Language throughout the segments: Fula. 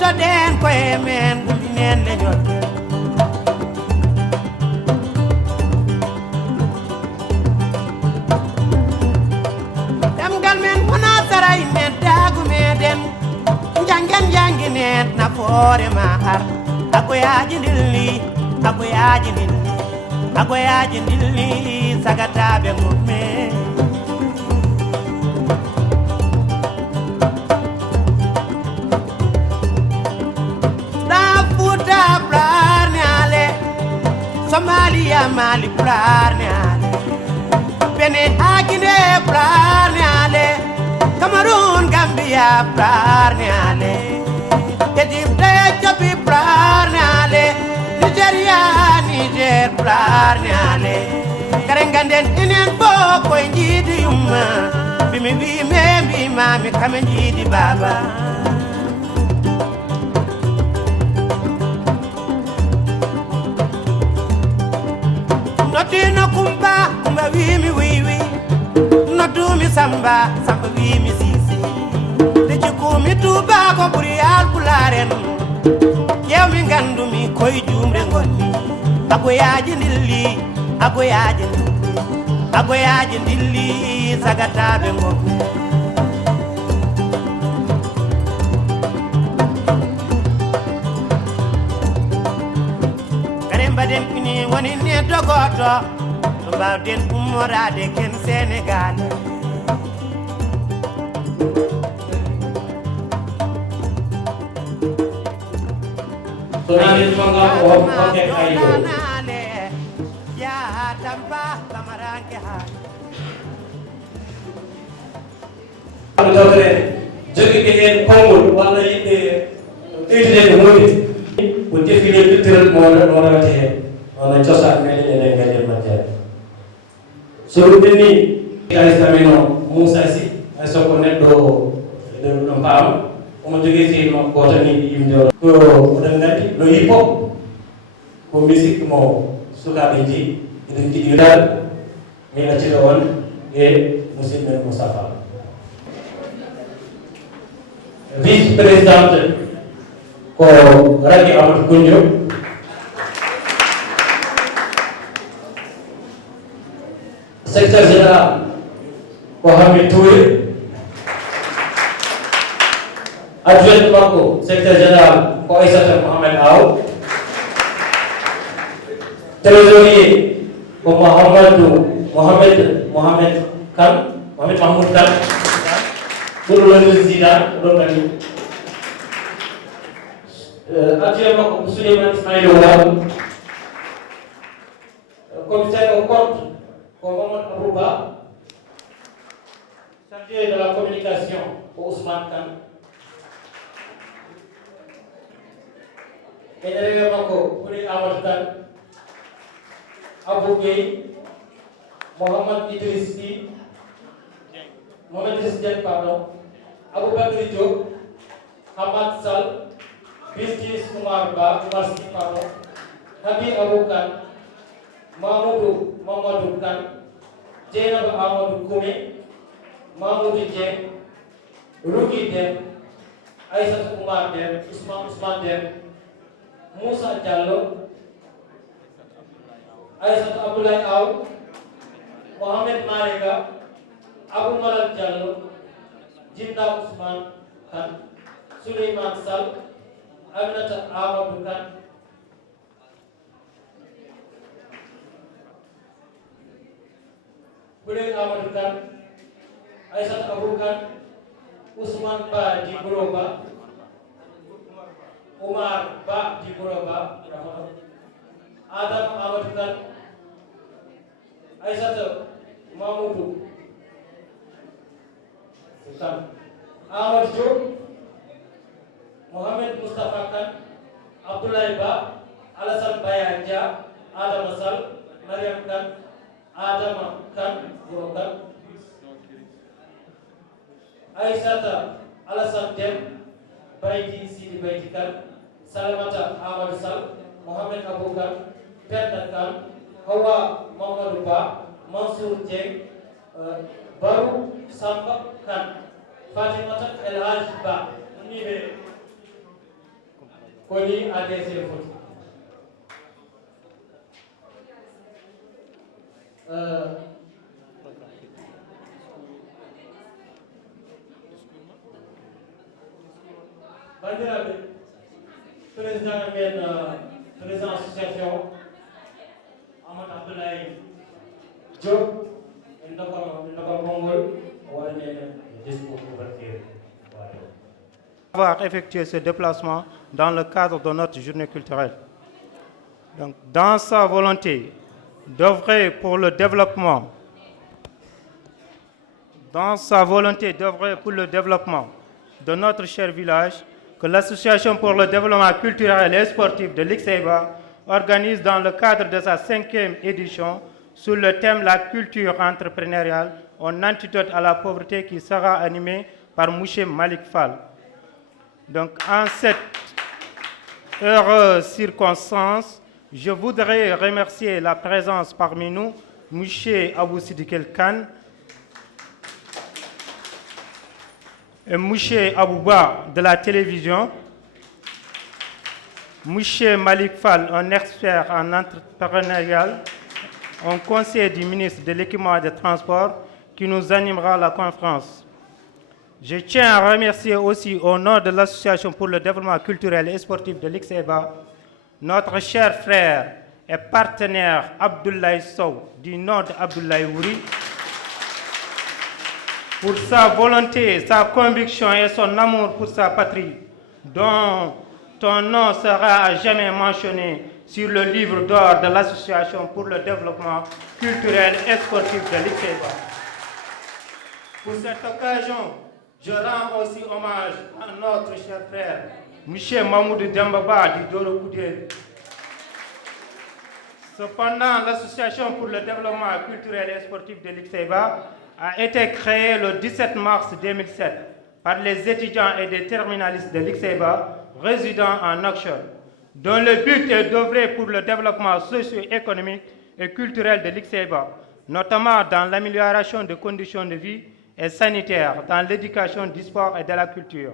to den koye men guminen leñol demgal men wona saray men dagu meden jangen janginen nafoore ma ar agoyaji ndilli agoyaji ndilli sagataɓe ngumme Somalia Mali Prarniale Bene Agine Prarniale Cameroon Gambia Prarniale Egypte Ethiopia Prarniale Nigeria Niger Prarniale Karenganden inen boko njidi yumma Bimi bime mami kame njidi baba Notino kumba wimi wiwi Notumi samba wimi sisi Lichukumi tuba ko buri alpularen Yewmi ngandumi koy jumre ngonni Agoyaji ndilli sagataɓe ngonni Baden kini woni ne dogoto no bawden ummorade ken Sénégal sonani manga o kote aydo ya tamba kamaranke ha dawre jogi ke en kongol walla yimbe ejide modi ko defile culturel mo wonate hen wona ciosan meɗen enen gaden matière so ɗumɗennialistamino Moussa Sy hay soko neɗɗo ɗo paama omo jogui sehil makko gotani yimde ko oɗon gandi no hip hop ko musique mo sukaɓe ji eɗen jiɗi dal mi accira on e musidɗo men Moussa Fall vice présidente ko Racky Amadou Koundio secrétaire général ko Hamid Touré adjoint makko secrétaire général ko Aissata Mohamed Aw trésorier ko Mohamed Kane Mohamed Mahmoud Kane ɗum ɗo président ɗon kadi adjoint makko ko Souleymane Ismaïla Wade commissaire au compte ko Mamadou Abouba chargé de la communication ko Ousmane Kane e rewe makko kuri Amadou Kane Abou Gueye Mohamed Idriss Dieng pardon Aboubakry Diop Hamad Sall Bistis Oumar Sy pardon Habi Abou Kane Mamadou Kane Dieynaba Amadou Koumé Mamadou Dieng Rougui Deme Aïssata Oumar Deme Ousmane Deme Moussa Diallo Aïssata Abdoulaye Aw Mohamed Marega Abou Malal Diallo Jinda Ousmane Kane Souleymane Sall Aminata Amadou Kane Boulay Amadou Kane Aïssata Abou Kane Ousmane Ba Diboroba Oumar Ba Diboroba Adam Amadou Kane Aïssata Mamoudou Kane Amadou Diop Mohamed Moustapha Kane Abdoulaye Ba Alassane Baya Dia Adama Sall Mariam Kane Adama Kane Goro Kane Aïssata Alassane Deme Bayti Sidi Bayti Kane Salamata Amadou Sall Mohamed Abou Kane Penda Kane Hawa Mamadou Ba Mansour Dieng Barou Samba Kane Fatimata El Hadj Ba Koni ADC Foot. Bandiraɓe, président men président association Amadou Abdoulaye Diop en dokar Mongol waɗa discours d'ouverture. Avoir effectué ce déplacement dans le cadre de notre journée culturelle. Donc, dans sa volonté d'œuvrer pour le développement, de notre cher village, que l'Association pour le développement culturel et sportif de l'Ixeba organise dans le cadre de sa 5e édition sous le thème La culture entrepreneuriale, un antidote à la pauvreté qui sera animé par M. Malik Fall. Donc, en cette heureuse circonstance, je voudrais remercier la présence parmi nous, M. Abou Sidikel Khan et M. Abouba de la télévision, M. Malik Fall, un expert en entrepreneurial, un conseiller du ministre de l'Équipement et des Transports, qui nous animera la conférence. Je tiens à remercier aussi au nom de l'Association pour le développement culturel et sportif de l'Ixeba, notre cher frère et partenaire Abdoulaye Sow, du nom d'Abdoulaye Wouri, pour sa volonté, sa conviction et son amour pour sa patrie, dont ton nom sera à jamais mentionné sur le livre d'or de l'Association pour le développement culturel et sportif de l'Ixeba. Pour cette occasion, je rends aussi hommage à notre cher frère, M. Mahmoud Dembaba du Doro Koudel. Cependant, l'Association pour le développement culturel et sportif de l'Ixeba a été créée le 17 mars 2007 par les étudiants et des terminalistes de l'Ixeba résidant en Nouakchott, dont le but est d'œuvrer pour le développement socio-économique et culturel de l'Ixeba, notamment dans l'amélioration des conditions de vie et sanitaires, dans l'éducation, du sport et de la culture.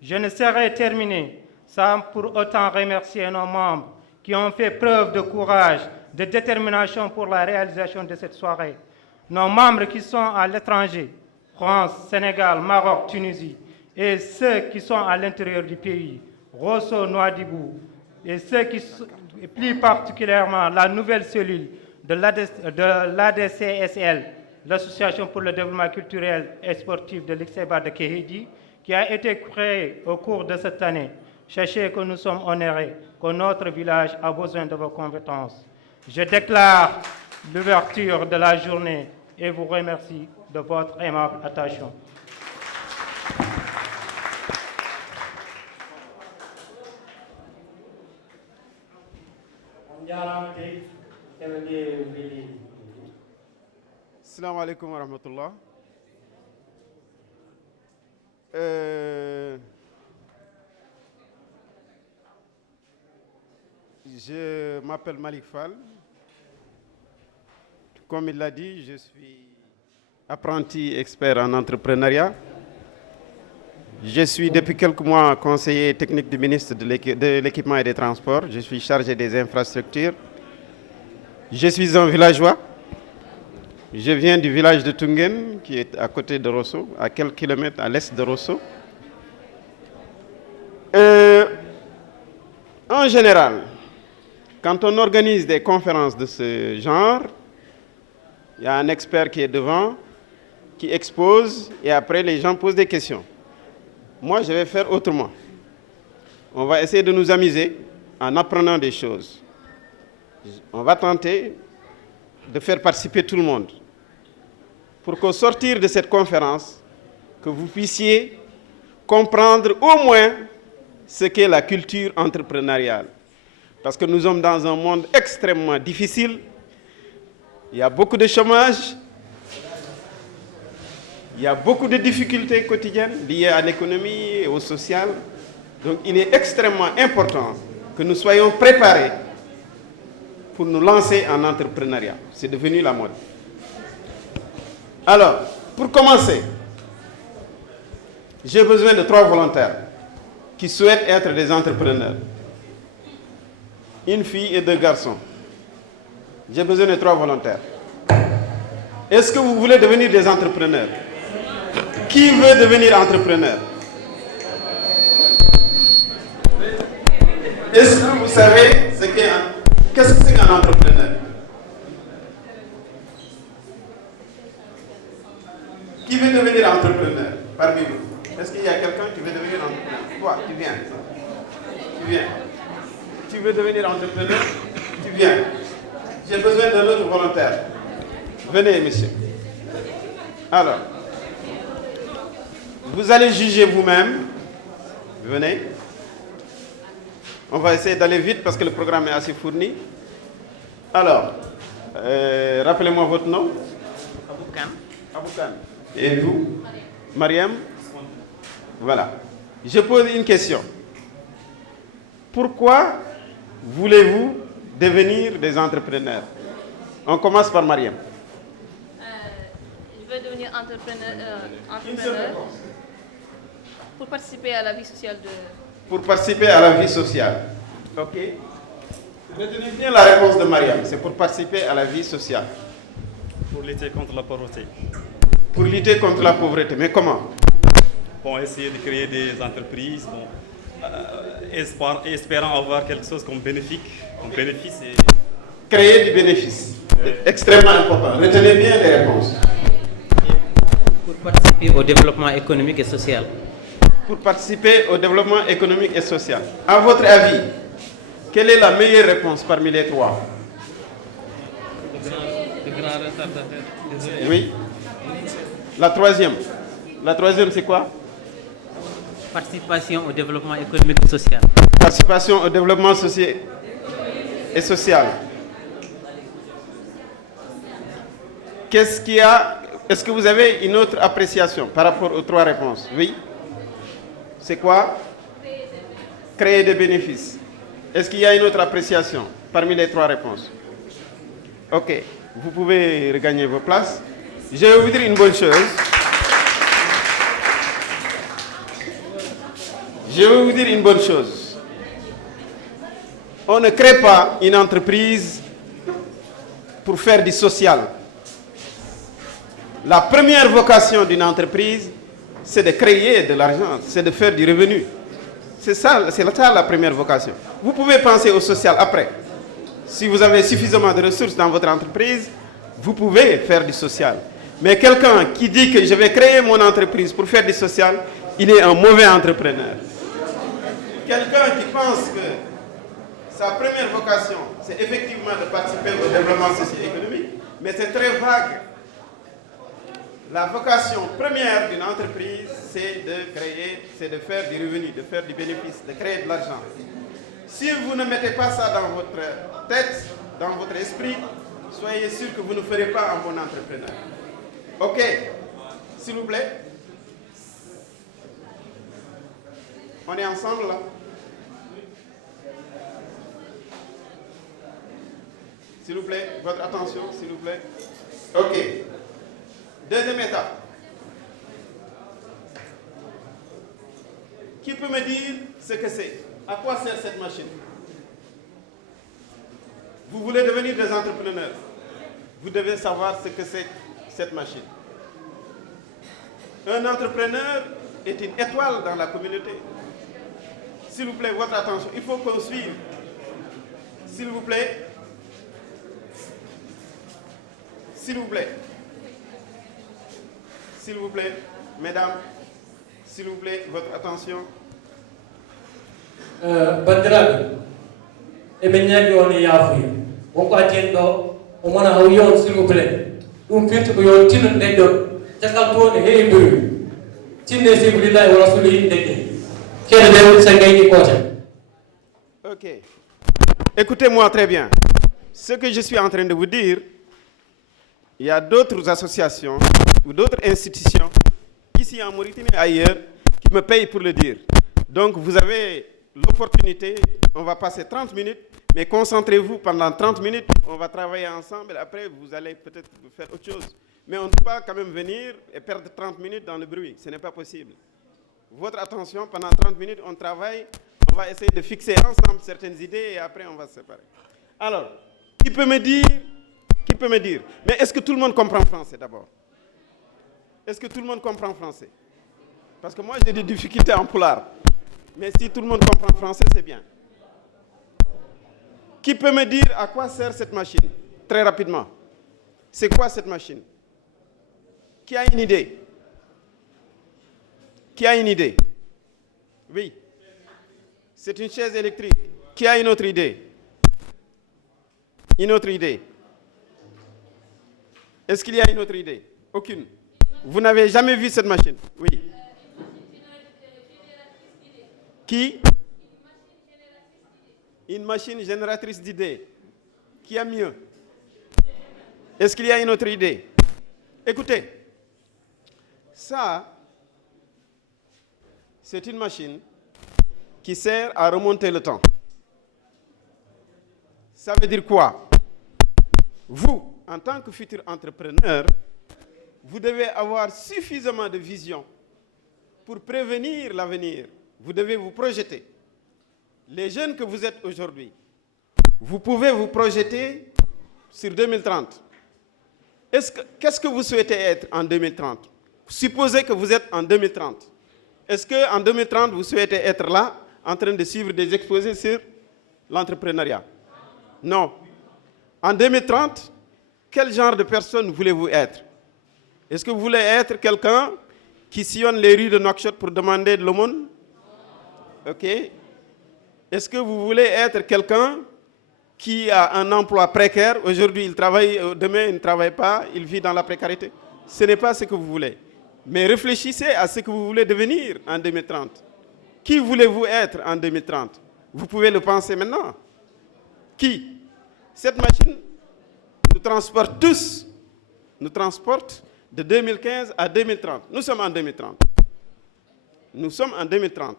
Je ne saurais terminer sans pour autant remercier nos membres qui ont fait preuve de courage, de détermination pour la réalisation de cette soirée. Nos membres qui sont à l'étranger, France, Sénégal, Maroc, Tunisie, et ceux qui sont à l'intérieur du pays, Rosso, Nouadhibou, et ceux qui sont, et plus particulièrement la nouvelle cellule de l'ADCSL, l'Association pour le développement culturel et sportif de l'Ixeba de Kéhédi, qui a été créée au cours de cette année. Sachez que nous sommes honorés, que notre village a besoin de vos compétences. Je déclare l'ouverture de la journée et vous remercie de votre aimable attention. Assalamu alaikum wa rahmatullah. Je m'appelle Malik Fall. Comme il l'a dit, je suis apprenti expert en entrepreneuriat. Je suis depuis quelques mois conseiller technique du ministre de l'Équipement et des Transports. Je suis chargé des infrastructures. Je suis un villageois. Je viens du village de Tungen, qui est à côté de Rosso, à quelques kilomètres à l'est de Rosso. En général, quand on organise des conférences de ce genre, il y a un expert qui est devant, qui expose, et après les gens posent des questions. Moi, je vais faire autrement. On va essayer de nous amuser en apprenant des choses. On va tenter de faire participer tout le monde pour qu'au sortir de cette conférence, que vous puissiez comprendre au moins ce qu'est la culture entrepreneuriale. Parce que nous sommes dans un monde extrêmement difficile. Il y a beaucoup de chômage. Il y a beaucoup de difficultés quotidiennes liées à l'économie et au social. Donc il est extrêmement important que nous soyons préparés pour nous lancer en entrepreneuriat. C'est devenu la mode. Alors, pour commencer, j'ai besoin de 3 volontaires qui souhaitent être des entrepreneurs. une fille et 2 garçons. J'ai besoin de 3 volontaires. Est-ce que vous voulez devenir des entrepreneurs? Qui veut devenir entrepreneur? Est-ce que vous savez qu'est-ce que c'est qu'un entrepreneur? Qui veut devenir entrepreneur parmi vous? Est-ce qu'il y a quelqu'un qui veut devenir entrepreneur? Toi, tu viens. Tu viens. Tu veux devenir entrepreneur? Tu viens. J'ai besoin d'un autre volontaire. Venez, monsieur. Alors, vous allez juger vous-même. Venez. On va essayer d'aller vite parce que le programme est assez fourni. Alors, rappelez-moi votre nom. Aboukan. Aboukan. Et vous? Mariam? Voilà. Je pose une question. Pourquoi voulez-vous devenir des entrepreneurs? On commence par Mariam. Je veux devenir entrepreneur Une seule réponse. pour participer à la vie sociale de... Pour participer à la vie sociale. Ok. Retenez bien la réponse de Mariam. C'est pour participer à la vie sociale. Pour lutter contre la pauvreté. Pour lutter contre la pauvreté. Mais comment? Pour essayer de créer des entreprises, espérant avoir quelque chose comme bénéfice. Et... Créer du bénéfice. Extrêmement important. Retenez bien les réponses. Pour participer au développement économique et social. Pour participer au développement économique et social. À votre avis, quelle est la meilleure réponse parmi les 3? Oui. La troisième. La troisième, c'est quoi? Participation au développement économique et social. Participation au développement social et social. Qu'est-ce qu'il y a? Est-ce que vous avez une autre appréciation par rapport aux 3 réponses? Oui. C'est quoi? Créer des bénéfices. Est-ce qu'il y a une autre appréciation parmi les 3 réponses? Ok. Vous pouvez regagner vos places. Je vais vous dire une bonne chose. Je vais vous dire une bonne chose. On ne crée pas une entreprise pour faire du social. La première vocation d'une entreprise, c'est de créer de l'argent, c'est de faire du revenu. C'est ça la première vocation. Vous pouvez penser au social après. Si vous avez suffisamment de ressources dans votre entreprise, vous pouvez faire du social. Mais quelqu'un qui dit que je vais créer mon entreprise pour faire du social, il est un mauvais entrepreneur. Quelqu'un qui pense que sa première vocation, c'est effectivement de participer au développement socio-économique, mais c'est très vague. La vocation première d'une entreprise, c'est de créer, c'est de faire du revenu, de faire du bénéfice, de créer de l'argent. Si vous ne mettez pas ça dans votre tête, dans votre esprit, soyez sûr que vous ne ferez pas un bon entrepreneur. Ok, s'il vous plaît. On est ensemble là? S'il vous plaît, votre attention, s'il vous plaît. Ok. Deuxième étape. Qui peut me dire ce que c'est? À quoi sert cette machine? Vous voulez devenir des entrepreneurs. Vous devez savoir ce que c'est cette machine. Un entrepreneur est une étoile dans la communauté. S'il vous plaît, votre attention. Il faut qu'on suive. S'il vous plaît. S'il vous plaît. S'il vous plaît, mesdames, s'il vous plaît, votre attention. Bandiraɓe, eɓe ñaagi on e yaafuya wonko atten ɗo o mona haw yon s'il vous plaît ɗum firti ko yon tinno neɗɗo caggal to ne heewi mbewi tinne sibilillahi wa rasuli yimɓe ɗe kene nde so gayni gotel. Ok. Écoutez-moi très bien. Ce que je suis en train de vous dire, il y a d'autres associations ou d'autres institutions, ici en Mauritanie et ailleurs, qui me payent pour le dire. Donc vous avez l'opportunité, on va passer 30 minutes, mais concentrez-vous pendant 30 minutes, on va travailler ensemble, après vous allez peut-être faire autre chose. Mais on ne peut pas quand même venir et perdre 30 minutes dans le bruit, ce n'est pas possible. Votre attention, pendant 30 minutes, on travaille, On va essayer de fixer ensemble certaines idées et après on va se séparer. Alors, qui peut me dire, mais est-ce que tout le monde comprend français d'abord? Est-ce que tout le monde comprend français? Parce que moi j'ai des difficultés en pulaar. Mais si tout le monde comprend français, c'est bien. Qui peut me dire à quoi sert cette machine? Très rapidement. C'est quoi cette machine? Qui a une idée? Qui a une idée? Oui. C'est une chaise électrique. Qui a une autre idée? Une autre idée? Est-ce qu'il y a une autre idée? Aucune. Vous n'avez jamais vu cette machine? Oui. Qui? Une machine génératrice d'idées. Qui a mieux? Est-ce qu'il y a une autre idée? Écoutez, ça, c'est une machine qui sert à remonter le temps. Ça veut dire quoi? Vous, en tant que futur entrepreneur, vous devez avoir suffisamment de vision pour prévenir l'avenir. Vous devez vous projeter. Les jeunes que vous êtes aujourd'hui, vous pouvez vous projeter sur 2030. Qu'est-ce que vous souhaitez être en 2030? Supposez que vous êtes en 2030. Est-ce qu'en 2030, vous souhaitez être là, en train de suivre des exposés sur l'entrepreneuriat? Non. En 2030, quel genre de personne voulez-vous être? Est-ce que vous voulez être quelqu'un qui sillonne les rues de Nouakchott pour demander de l'aumône? Ok. Est-ce que vous voulez être quelqu'un qui a un emploi précaire? Aujourd'hui, il travaille, demain, il ne travaille pas, il vit dans la précarité. Ce n'est pas ce que vous voulez. Mais réfléchissez à ce que vous voulez devenir en 2030. Qui voulez-vous être en 2030? Vous pouvez le penser maintenant. Qui? Cette machine nous transporte tous. Nous transporte de 2015 à 2030. Nous sommes en 2030. Nous sommes en 2030.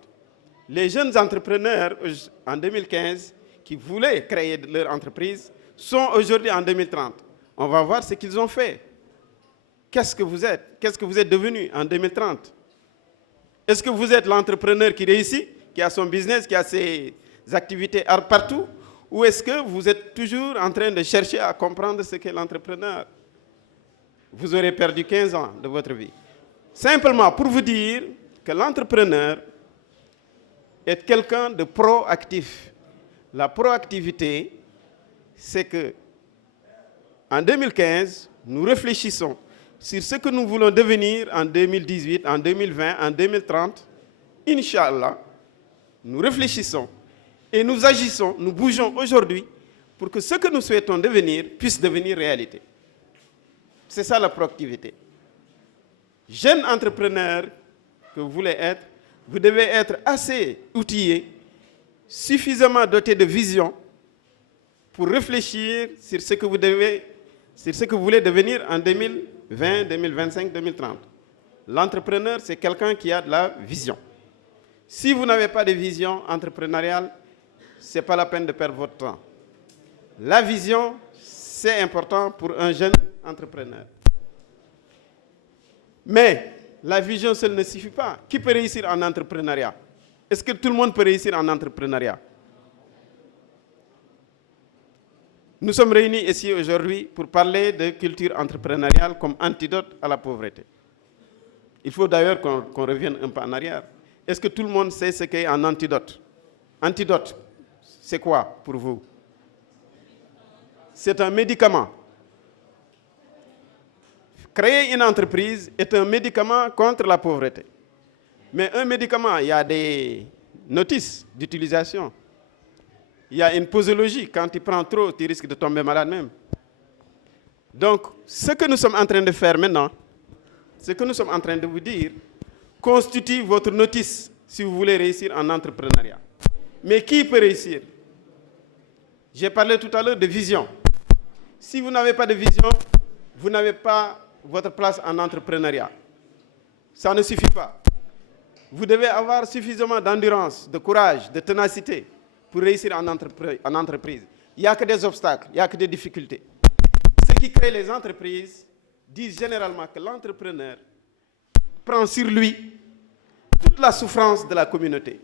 Les jeunes entrepreneurs en 2015 qui voulaient créer leur entreprise sont aujourd'hui en 2030. On va voir ce qu'ils ont fait. Qu'est-ce que vous êtes? Qu'est-ce que vous êtes devenu en 2030? Est-ce que vous êtes l'entrepreneur qui réussit, qui a son business, qui a ses activités partout? Ou est-ce que vous êtes toujours en train de chercher à comprendre ce qu'est l'entrepreneur? Vous aurez perdu 15 ans de votre vie. Simplement pour vous dire que l'entrepreneur est quelqu'un de proactif. La proactivité, c'est que en 2015, nous réfléchissons sur ce que nous voulons devenir en 2018, en 2020, en 2030. Inch'Allah, nous réfléchissons et nous agissons, nous bougeons aujourd'hui pour que ce que nous souhaitons devenir puisse devenir réalité. C'est ça la proactivité. Jeune entrepreneur que vous voulez être, vous devez être assez outillé, suffisamment doté de vision pour réfléchir sur ce que vous voulez devenir en 2020, 2025, 2030. L'entrepreneur, c'est quelqu'un qui a de la vision. Si vous n'avez pas de vision entrepreneuriale, ce n'est pas la peine de perdre votre temps. La vision, c'est important pour un jeune entrepreneur. Mais la vision seule ne suffit pas. Qui peut réussir en entrepreneuriat? Est-ce que tout le monde peut réussir en entrepreneuriat? Nous sommes réunis ici aujourd'hui pour parler de culture entrepreneuriale comme antidote à la pauvreté. Il faut d'ailleurs qu'on revienne un peu en arrière. Est-ce que tout le monde sait ce qu'est un antidote? Antidote, c'est quoi pour vous? C'est un médicament. Créer une entreprise est un médicament contre la pauvreté. Mais un médicament, il y a des notices d'utilisation. Il y a une posologie. Quand tu prends trop, tu risques de tomber malade même. Donc, ce que nous sommes en train de faire maintenant, ce que nous sommes en train de vous dire, constitue votre notice si vous voulez réussir en entrepreneuriat. Mais qui peut réussir? J'ai parlé tout à l'heure de vision. Si vous n'avez pas de vision, vous n'avez pas votre place en entrepreneuriat. Ça ne suffit pas. Vous devez avoir suffisamment d'endurance, de courage, de ténacité pour réussir en entreprise. Il n'y a que des obstacles, il n'y a que des difficultés. Ceux qui créent les entreprises disent généralement que l'entrepreneur prend sur lui toute la souffrance de la communauté.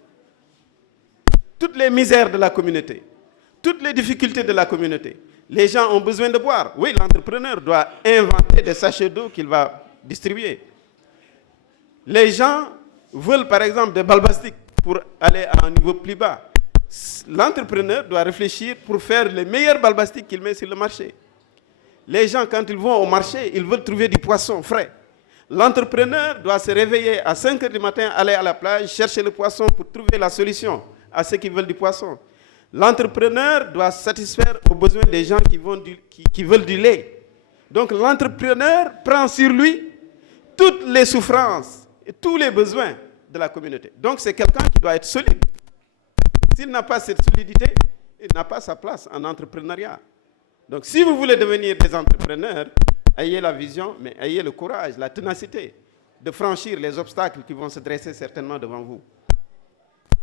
toutes les misères de la communauté, toutes les difficultés de la communauté. Les gens ont besoin de boire. Oui, l'entrepreneur doit inventer des sachets d'eau qu'il va distribuer. Les gens veulent par exemple des balbastiques pour aller à un niveau plus bas. L'entrepreneur doit réfléchir pour faire les meilleurs balbastiques qu'il met sur le marché. Les gens, quand ils vont au marché, ils veulent trouver du poisson frais. L'entrepreneur doit se réveiller à 5 h du matin, aller à la plage, chercher le poisson pour trouver la solution à ceux qui veulent du poisson. L'entrepreneur doit satisfaire aux besoins des gens qui veulent du lait. Donc l'entrepreneur prend sur lui toutes les souffrances et tous les besoins de la communauté. Donc c'est quelqu'un qui doit être solide. S'il n'a pas cette solidité, il n'a pas sa place en entrepreneuriat. Donc si vous voulez devenir des entrepreneurs, ayez la vision, mais ayez le courage, la ténacité de franchir les obstacles qui vont se dresser certainement devant vous.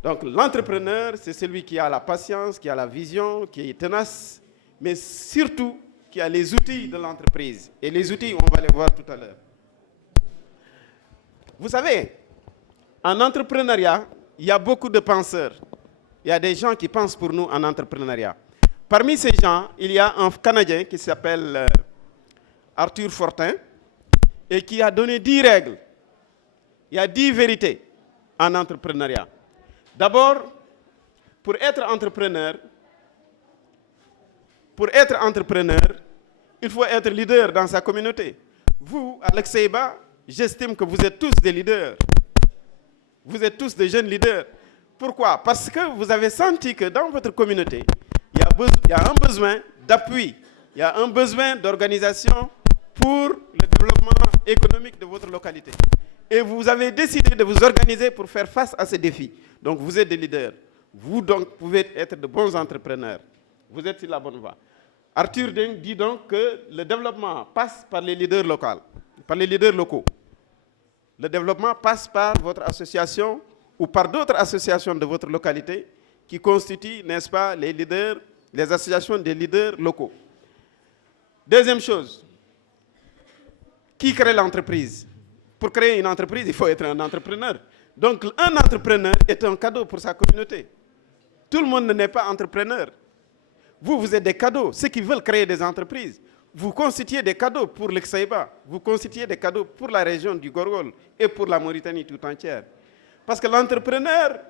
Donc l'entrepreneur, c'est celui qui a la patience, qui a la vision, qui est tenace, mais surtout qui a les outils de l'entreprise. Et les outils, on va les voir tout à l'heure. Vous savez, en entrepreneuriat, il y a beaucoup de penseurs. Il y a des gens qui pensent pour nous en entrepreneuriat. Parmi ces gens, il y a un Canadien qui s'appelle Arthur Fortin et qui a donné 10 règles. Il y a 10 vérités en entrepreneuriat. D'abord, pour être entrepreneur, il faut être leader dans sa communauté. Vous, à l'Exceba, j'estime que vous êtes tous des leaders. Vous êtes tous des jeunes leaders. Pourquoi? Parce que vous avez senti que dans votre communauté, il y a un besoin d'appui, il y a un besoin d'organisation pour le développement économique de votre localité. Et vous avez décidé de vous organiser pour faire face à ces défis. Donc vous êtes des leaders. Vous donc pouvez être de bons entrepreneurs. Vous êtes sur la bonne voie. Arthur dit donc que le développement passe par les leaders locaux. Le développement passe par votre association ou par d'autres associations de votre localité qui constituent, n'est-ce pas, les associations des leaders locaux. Deuxième chose, qui crée l'entreprise? Pour créer une entreprise, il faut être un entrepreneur. Donc, un entrepreneur est un cadeau pour sa communauté. Tout le monde n'est pas entrepreneur. Vous êtes des cadeaux. Ceux qui veulent créer des entreprises, vous constituez des cadeaux pour l'Exceba, vous constituez des cadeaux pour la région du Gorgol et pour la Mauritanie tout entière. Parce que l'entrepreneur,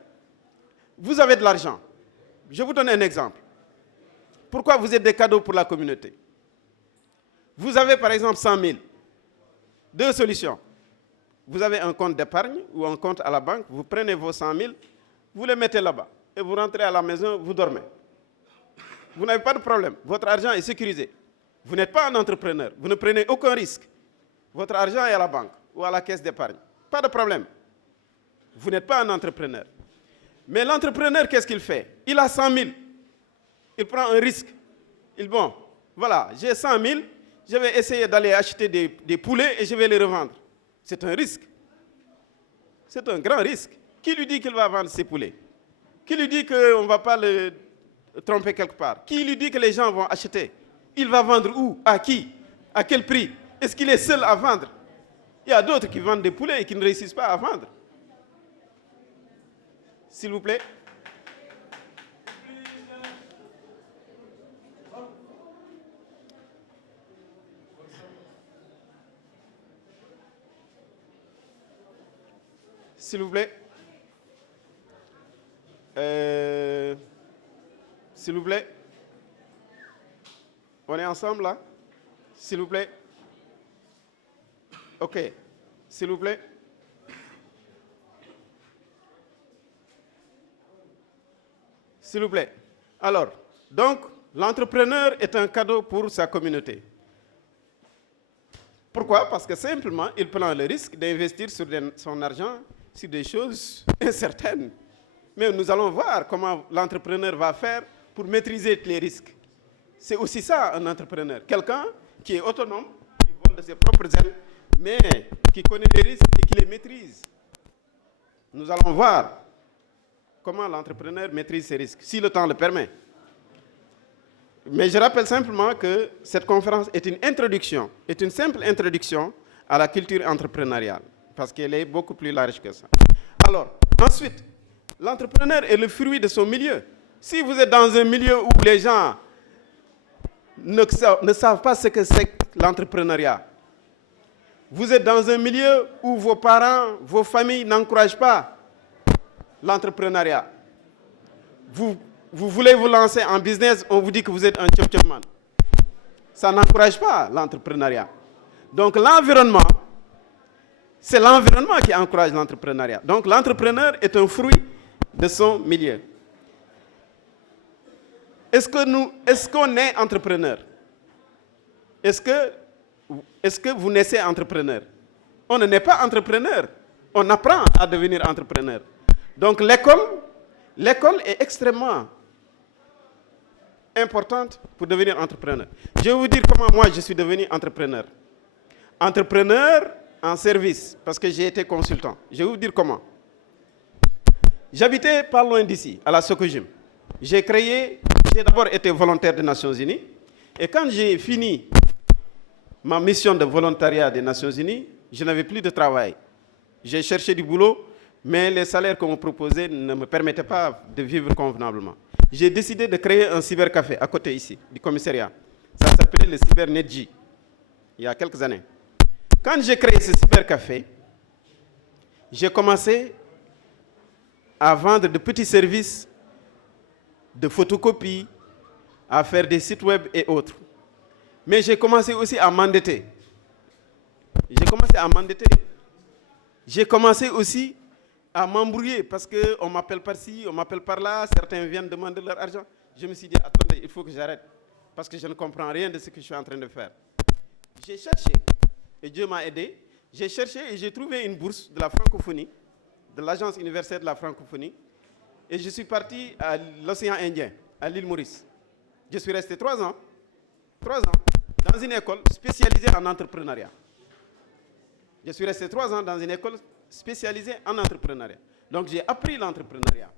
vous avez de l'argent. Je vous donne un exemple. Pourquoi vous êtes des cadeaux pour la communauté? Vous avez par exemple 100 000. Deux solutions. Vous avez un compte d'épargne ou un compte à la banque, vous prenez vos 100 000, vous les mettez là-bas et vous rentrez à la maison, vous dormez. Vous n'avez pas de problème, votre argent est sécurisé. Vous n'êtes pas un entrepreneur, vous ne prenez aucun risque. Votre argent est à la banque ou à la caisse d'épargne. Pas de problème. Vous n'êtes pas un entrepreneur. Mais l'entrepreneur, qu'est-ce qu'il fait? Il a 100 000. Il prend un risque. Bon, voilà, j'ai 100 000, je vais essayer d'aller acheter des poulets et je vais les revendre. C'est un risque. C'est un grand risque. Qui lui dit qu'il va vendre ses poulets? Qui lui dit qu'on ne va pas le tromper quelque part? Qui lui dit que les gens vont acheter? Il va vendre où? À qui? À quel prix? Est-ce qu'il est seul à vendre? Il y a d'autres qui vendent des poulets et qui ne réussissent pas à vendre. S'il vous plaît. S'il vous plaît. S'il vous plaît. On est ensemble là? S'il vous plaît. OK. S'il vous plaît. S'il vous plaît. Alors, donc, l'entrepreneur est un cadeau pour sa communauté. Pourquoi? Parce que simplement, il prend le risque d'investir son argent sur des choses incertaines. Mais nous allons voir comment l'entrepreneur va faire pour maîtriser les risques. C'est aussi ça, un entrepreneur. Quelqu'un qui est autonome, qui vole de ses propres ailes, mais qui connaît les risques et qui les maîtrise. Nous allons voir comment l'entrepreneur maîtrise ses risques, si le temps le permet. Mais je rappelle simplement que cette conférence est une introduction, est une simple introduction à la culture entrepreneuriale, parce qu'elle est beaucoup plus large que ça. Alors, ensuite, L'entrepreneur est le fruit de son milieu. Si vous êtes dans un milieu où les gens ne savent pas ce que c'est que l'entrepreneuriat, vous êtes dans un milieu où vos parents, vos familles n'encouragent pas l'entrepreneuriat. Vous voulez vous lancer en business, on vous dit que vous êtes un chop-chop-man. Ça n'encourage pas l'entrepreneuriat. Donc l'environnement, c'est l'environnement qui encourage l'entrepreneuriat. Donc l'entrepreneur est un fruit de son milieu. Est-ce qu'on est entrepreneur? Est-ce que vous naissez entrepreneur? On ne naît pas entrepreneur. On apprend à devenir entrepreneur. Donc l'école est extrêmement importante pour devenir entrepreneur. Je vais vous dire comment moi je suis devenu entrepreneur. Entrepreneur en service, parce que j'ai été consultant. Je vais vous dire comment. J'habitais pas loin d'ici, à la Sokojim. J'ai d'abord été volontaire des Nations Unies. Et quand j'ai fini ma mission de volontariat des Nations Unies, je n'avais plus de travail. J'ai cherché du boulot, mais les salaires qu'on me proposait ne me permettaient pas de vivre convenablement. J'ai décidé de créer un cybercafé à côté ici, du commissariat. Ça s'appelait le CyberNetJ, il y a quelques années. Quand j'ai créé ce cybercafé, j'ai commencé à vendre de petits services de photocopie, à faire des sites web et autres. Mais j'ai commencé aussi à m'endetter. J'ai commencé aussi à m'embrouiller parce qu'on m'appelle par-ci, on m'appelle par-là, certains viennent demander leur argent. Je me suis dit, attendez, il faut que j'arrête parce que je ne comprends rien de ce que je suis en train de faire. J'ai cherché et Dieu m'a aidé. J'ai cherché et j'ai trouvé une bourse de la francophonie, de l'Agence universelle de la francophonie, et je suis parti à l'océan Indien, à l'île Maurice. Je suis resté 3 ans, dans une école spécialisée en entrepreneuriat. Je suis resté 3 ans dans une école spécialisée en entrepreneuriat. Donc j'ai appris l'entrepreneuriat.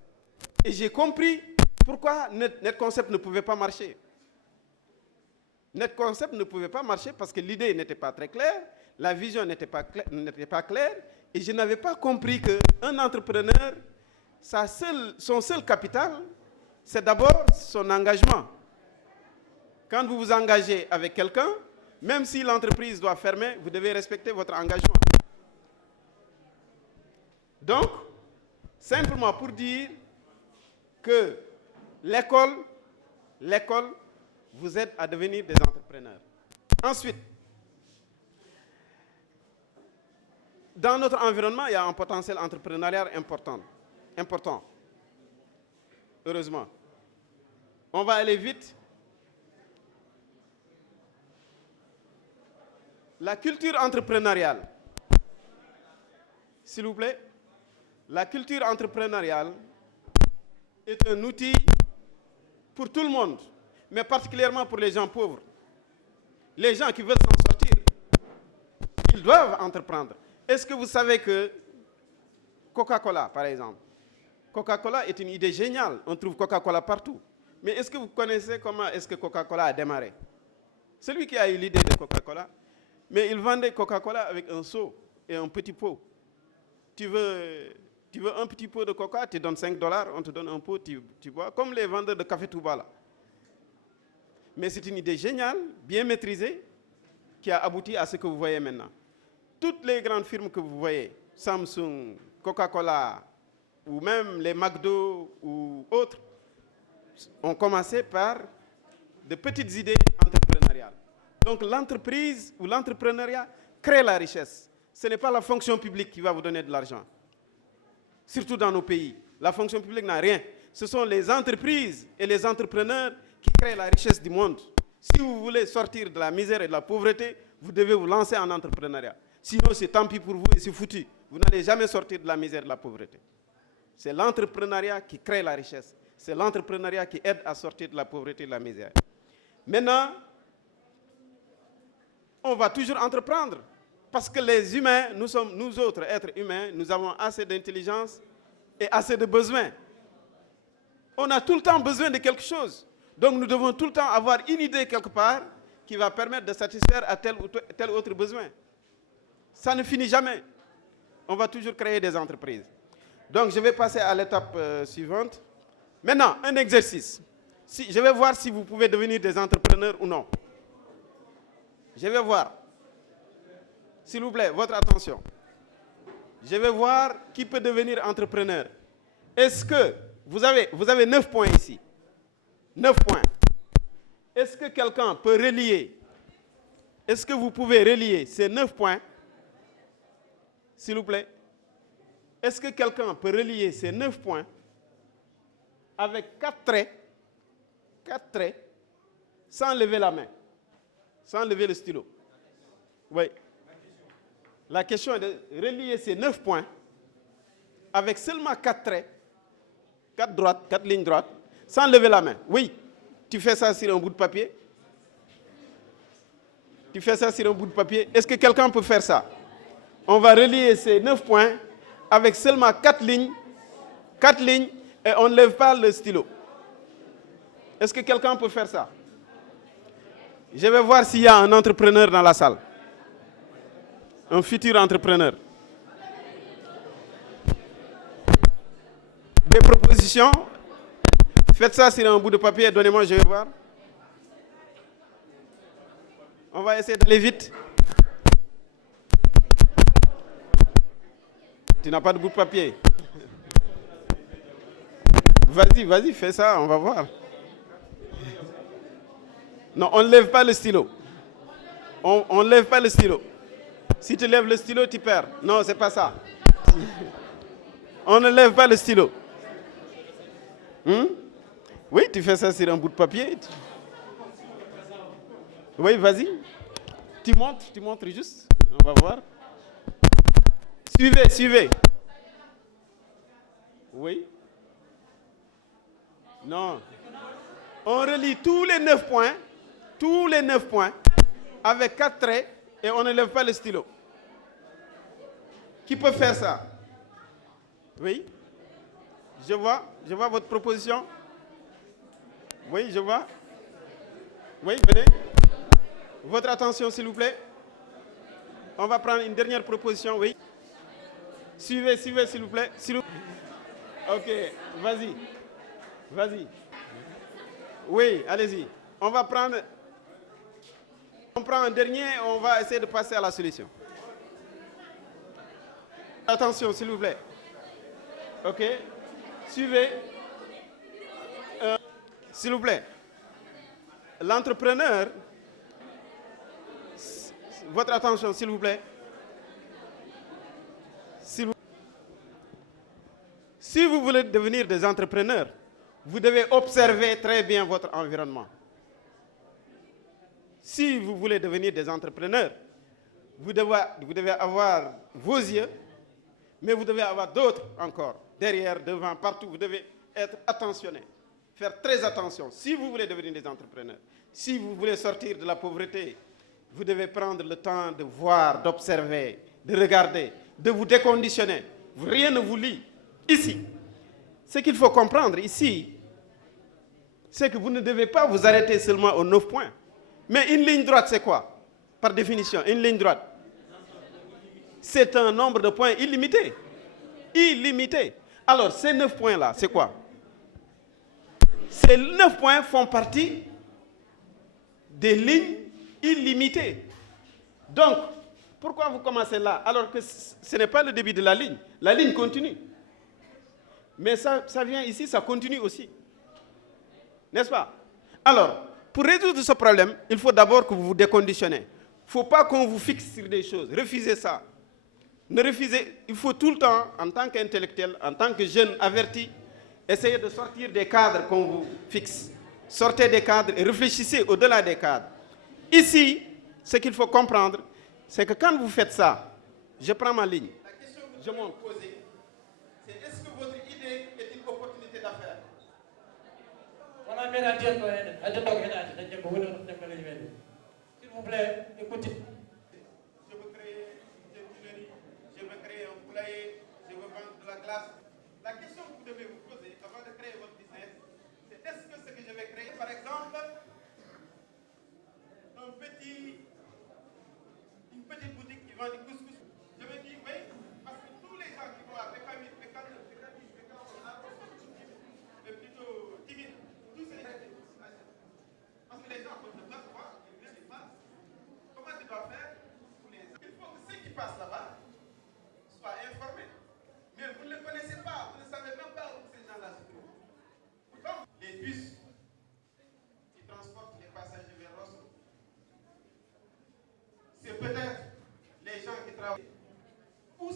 Et j'ai compris pourquoi NetConcept ne pouvait pas marcher. NetConcept ne pouvait pas marcher parce que l'idée n'était pas très claire, la vision n'était pas claire, et je n'avais pas compris qu'un entrepreneur, son seul capital, c'est d'abord son engagement. Quand vous vous engagez avec quelqu'un, même si l'entreprise doit fermer, vous devez respecter votre engagement. Donc, simplement pour dire que l'école vous aide à devenir des entrepreneurs. Ensuite, dans notre environnement, il y a un potentiel entrepreneurial important. Heureusement. On va aller vite. La culture entrepreneuriale, s'il vous plaît, la culture entrepreneuriale est un outil pour tout le monde, mais particulièrement pour les gens pauvres. Les gens qui veulent s'en sortir, ils doivent entreprendre. Est-ce que vous savez que Coca-Cola, par exemple, Coca-Cola est une idée géniale, on trouve Coca-Cola partout. Mais est-ce que vous connaissez comment est-ce que Coca-Cola a démarré? Celui qui a eu l'idée de Coca-Cola, mais il vendait Coca-Cola avec un seau et un petit pot. Tu veux un petit pot de coca, tu donnes $5, on te donne un pot, tu bois, comme les vendeurs de café Touba là. Mais c'est une idée géniale, bien maîtrisée, qui a abouti à ce que vous voyez maintenant. Toutes les grandes firmes que vous voyez, Samsung, Coca-Cola, ou même les McDo ou autres, ont commencé par de petites idées entrepreneuriales. Donc l'entreprise ou l'entrepreneuriat crée la richesse. Ce n'est pas la fonction publique qui va vous donner de l'argent. Surtout dans nos pays. La fonction publique n'a rien. Ce sont les entreprises et les entrepreneurs qui créent la richesse du monde. Si vous voulez sortir de la misère et de la pauvreté, vous devez vous lancer en entrepreneuriat. Sinon, c'est tant pis pour vous et c'est foutu. Vous n'allez jamais sortir de la misère et de la pauvreté. C'est l'entrepreneuriat qui crée la richesse. C'est l'entrepreneuriat qui aide à sortir de la pauvreté et de la misère. Maintenant, on va toujours entreprendre. Parce que les humains, nous autres êtres humains, nous avons assez d'intelligence et assez de besoins. On a tout le temps besoin de quelque chose. Donc nous devons tout le temps avoir une idée quelque part qui va permettre de satisfaire à tel ou tel autre besoin. Ça ne finit jamais. On va toujours créer des entreprises. Donc, je vais passer à l'étape suivante. Maintenant, un exercice. Je vais voir si vous pouvez devenir des entrepreneurs ou non. Je vais voir. S'il vous plaît, votre attention. Je vais voir qui peut devenir entrepreneur. Est-ce que vous avez 9 points ici? 9 points. Est-ce que quelqu'un peut relier? Est-ce que vous pouvez relier ces 9 points? S'il vous plaît. Est-ce que quelqu'un peut relier ces 9 points avec 4 traits? 4 traits, sans lever la main, sans lever le stylo. Oui. La question est de relier ces 9 points avec seulement 4 traits, 4 lignes droites, sans lever la main. Oui. Tu fais ça sur un bout de papier? Tu fais ça sur un bout de papier? Est-ce que quelqu'un peut faire ça? On va relier ces 9 points avec seulement 4 lignes, et on ne lève pas le stylo. Est-ce que quelqu'un peut faire ça? Je vais voir s'il y a un entrepreneur dans la salle. Un futur entrepreneur. Des propositions? Faites ça sur un bout de papier, donnez-moi, je vais voir. On va essayer d'aller vite. Tu n'as pas de bout de papier. Vas-y, fais ça, on va voir. Non, on ne lève pas le stylo. On ne lève pas le stylo. Si tu lèves le stylo, tu perds. Non, c'est pas ça. On ne lève pas le stylo. Oui, tu fais ça sur un bout de papier. Oui, vas-y. Tu montres juste. On va voir. Suivez. Oui. Non. On relie tous les 9 points, avec 4 traits, et on ne lève pas le stylo. Qui peut faire ça? Oui. Je vois votre proposition. Oui, je vois. Oui, venez. Votre attention, s'il vous plaît. On va prendre une dernière proposition, oui. Suivez, s'il vous plaît. Ok, vas-y. Oui, allez-y. On prend un dernier, on va essayer de passer à la solution. Attention, s'il vous plaît. Ok, suivez. S'il vous plaît. L'entrepreneur, votre attention, s'il vous plaît. Si vous voulez devenir des entrepreneurs, vous devez observer très bien votre environnement. Si vous voulez devenir des entrepreneurs, vous devez avoir vos yeux, mais vous devez avoir d'autres encore, derrière, devant, partout. Vous devez être attentionné, faire très attention. Si vous voulez devenir des entrepreneurs, si vous voulez sortir de la pauvreté, vous devez prendre le temps de voir, d'observer, de regarder, de vous déconditionner. Rien ne vous lie. Ici, ce qu'il faut comprendre ici, c'est que vous ne devez pas vous arrêter seulement aux 9 points. Mais une ligne droite, c'est quoi? Par définition, une ligne droite, c'est un nombre de points illimité. Illimité. Alors, ces 9 points-là, c'est quoi? Ces 9 points font partie des lignes illimitées. Donc, pourquoi vous commencez là alors que ce n'est pas le début de la ligne? La ligne continue. Mais ça vient ici, ça continue aussi. N'est-ce pas? Alors, pour résoudre ce problème, il faut d'abord que vous vous déconditionnez. Il ne faut pas qu'on vous fixe sur des choses. Refusez ça. Ne refusez. Il faut tout le temps, en tant qu'intellectuel, en tant que jeune averti, essayer de sortir des cadres qu'on vous fixe. Sortez des cadres et réfléchissez au-delà des cadres. Ici, ce qu'il faut comprendre, c'est que quand vous faites ça, je prends ma ligne. La question que je m'en poser, c'est est-ce que votre idée est une opportunité d'affaires? S'il vous plaît, écoutez. Je veux créer une boulangerie, je veux créer un poulailler, je veux vendre de la glace. La question que vous devez vous poser avant de créer votre business, c'est est-ce que ce que je vais créer, par exemple, une petite boutique qui vend du couscous. Je me dis, oui, parce que tous les gens qui vont à Pékin,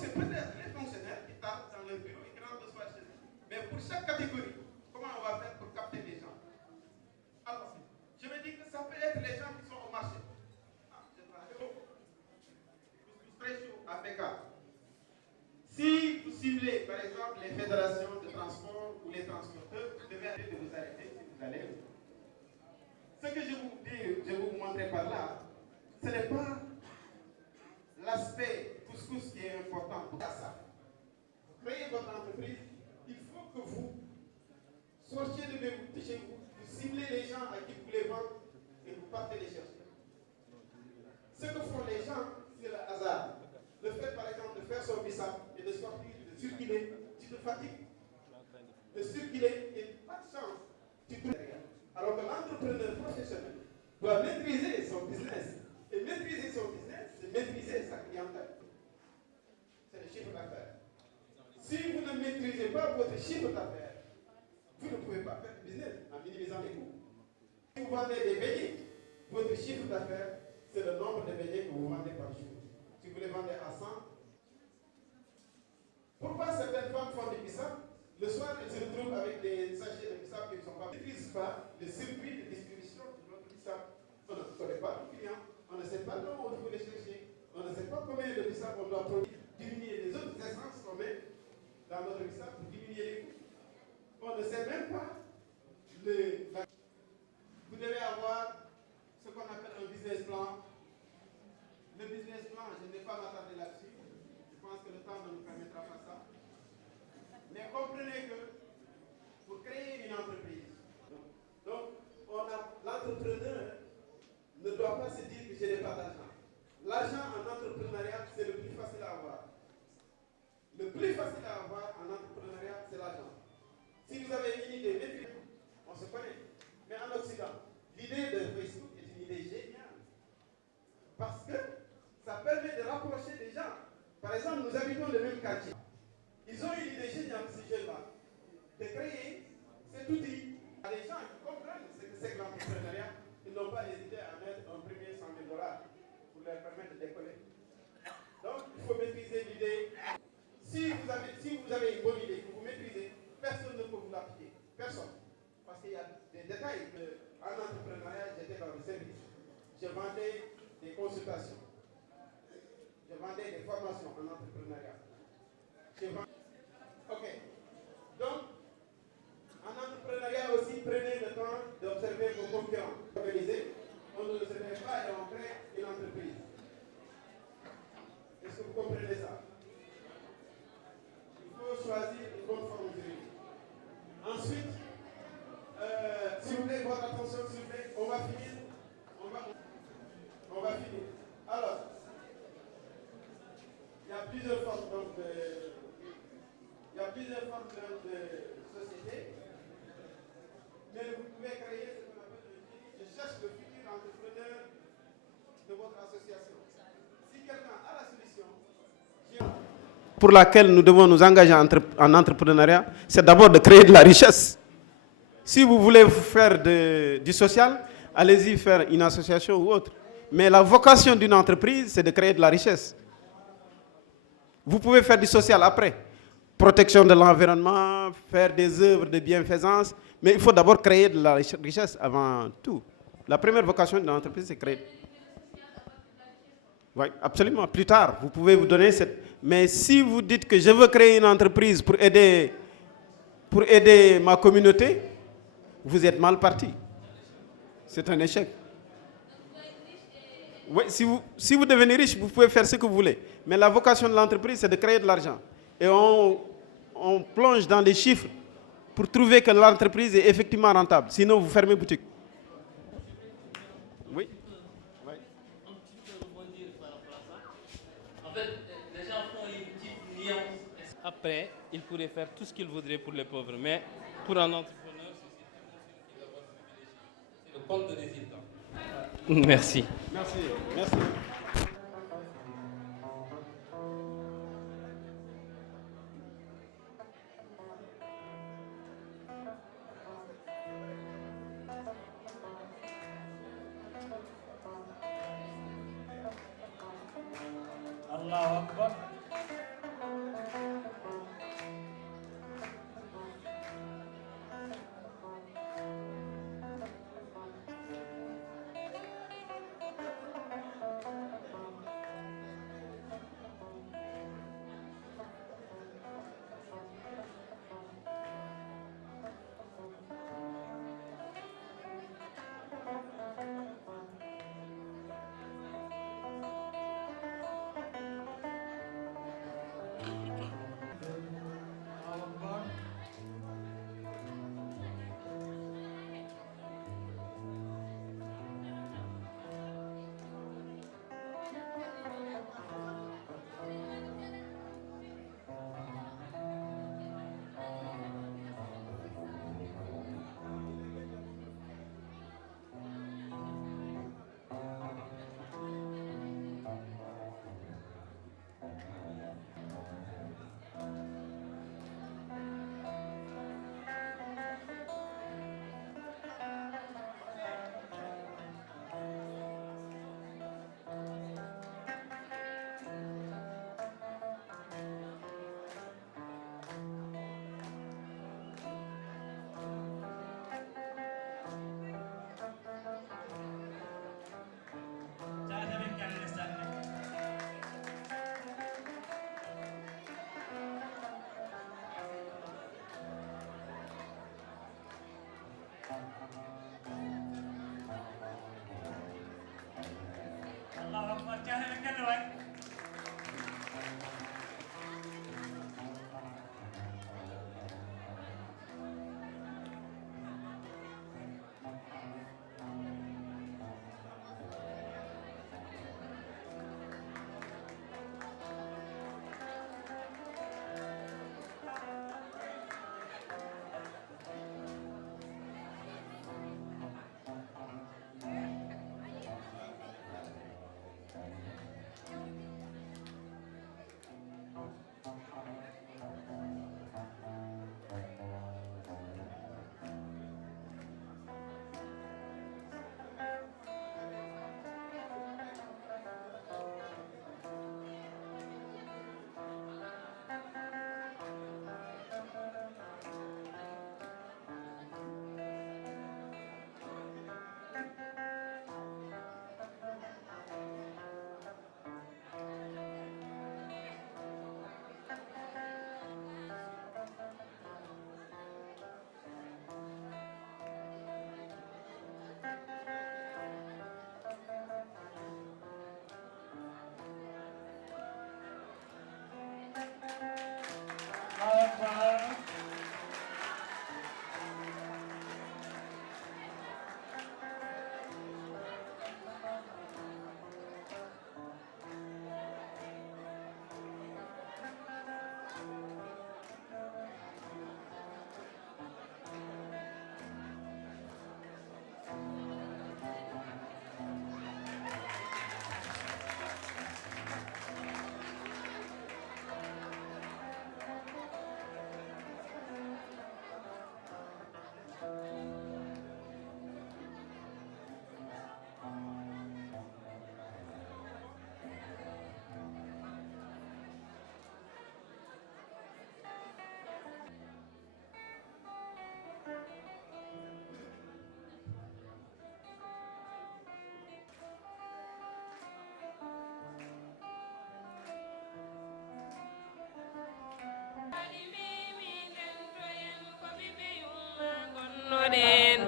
c'est peut-être les fonctionnaires qui tardent dans leur bureau et qui rentrent le soir chez eux. Mais pour chaque catégorie, comment on va faire pour capter les gens? Alors, je me dis que ça peut être les gens qui sont au marché. Ah, je travaille au très chaud à Pékin. Si vous ciblez, par exemple, les fédérations de transport ou les transporteurs, vous devez arrêter de vous arrêter si vous allez. Ce que je vais vous montrer par là, ce n'est pas l'aspect couscous qui est important pour ça. Vous créez votre entreprise, il faut que vous sortiez de chez vous, vous ciblez les gens à qui vous voulez vendre et vous partez les chercher. Ce que font les gens, c'est le hasard. Le fait, par exemple, de faire son bissap et de sortir, de circuler, tu te fatigues. De circuler et pas de chance, tu te... Alors que l'entrepreneur professionnel doit maîtriser son business. Et maîtriser son business, c'est maîtriser sa clientèle. C'est le chiffre d'affaires. Si vous ne maîtrisez pas votre chiffre d'affaires, vous ne pouvez pas faire du business en minimisant les coûts. Si vous vendez des beignets, votre chiffre d'affaires, c'est le nombre de beignets que vous vendez par jour. Si vous les vendez à 100, pourquoi certaines femmes font des bissap? Le soir, elles se retrouvent avec des sachets de bissap qui ne sont pas. Ils ne maîtrisent pas le circuit de distribution de notre bissap. On ne connaît pas le client, on ne sait pas comment on peut les chercher, on ne sait pas combien de bissap on doit produire, diminuer les autres essences qu'on met dans notre bissap pour diminuer les coûts. On ne sait même pas vous devez avoir ce qu'on appelle un business plan. Le business plan, je ne vais pas m'attarder là-dessus. Je pense que le temps ne nous permettra pas ça. Mais comprenez que pour créer une entreprise, donc l'entrepreneur ne doit pas se dire que je n'ai pas d'argent. L'argent en entrepreneuriat, c'est le plus facile à avoir. Le plus facile à avoir en entrepreneuriat, c'est l'argent. Si vous avez une idée, on se connaît. Mais en Occident, l'idée de Facebook est une idée géniale. Parce que ça permet de rapprocher des gens. Par exemple, nous habitons le même quartier. Ils ont une idée géniale, ces jeunes-là, de créer cet outil. Les gens qui comprennent ce que c'est que l'entrepreneuriat, ils n'ont pas hésité à mettre un premier $100 000 pour leur permettre de décoller. Donc, il faut maîtriser l'idée. Si vous avez une bonne idée que vous maîtrisez, personne ne peut vous l'appliquer. Personne. Parce qu'il y a des détails. En entrepreneuriat, j'étais dans le service. Je vendais des consultations. Je vendais des formations en entrepreneuriat. Ok. Donc, en entrepreneuriat aussi, prenez le temps d'observer vos concurrents. Organisé, on ne se met pas et on crée une entreprise. Est-ce que vous comprenez ça? Il faut choisir une bonne forme juridique. Ensuite, s'il vous plaît, votre attention, s'il vous plaît, on va finir. On va finir. Alors, il y a plusieurs formes donc, de société, mais vous pouvez créer ce qu'on appelle je cherche le futur entrepreneur de votre association. Si quelqu'un a la solution, pour laquelle nous devons nous engager en entrepreneuriat, c'est d'abord de créer de la richesse. Si vous voulez faire du social, allez-y faire une association ou autre. Mais la vocation d'une entreprise, c'est de créer de la richesse. Vous pouvez faire du social après. Protection de l'environnement, faire des œuvres de bienfaisance, mais il faut d'abord créer de la richesse avant tout. La première vocation d'une entreprise, c'est créer. Oui, absolument. Plus tard, vous pouvez vous donner cette... Mais si vous dites que je veux créer une entreprise pour aider ma communauté, vous êtes mal parti. C'est un échec. Oui, si vous devenez riche, vous pouvez faire ce que vous voulez. Mais la vocation de l'entreprise, c'est de créer de l'argent. Et on plonge dans les chiffres pour trouver que l'entreprise est effectivement rentable. Sinon, vous fermez boutique. Oui. Un petit peu rebondir par rapport à ça. En fait, les gens font une petite nuance. Après, ils pourraient faire tout ce qu'ils voudraient pour les pauvres. Mais pour un entrepreneur, c'est le compte de résultat. Merci. Merci. Merci. Allahu Akbar.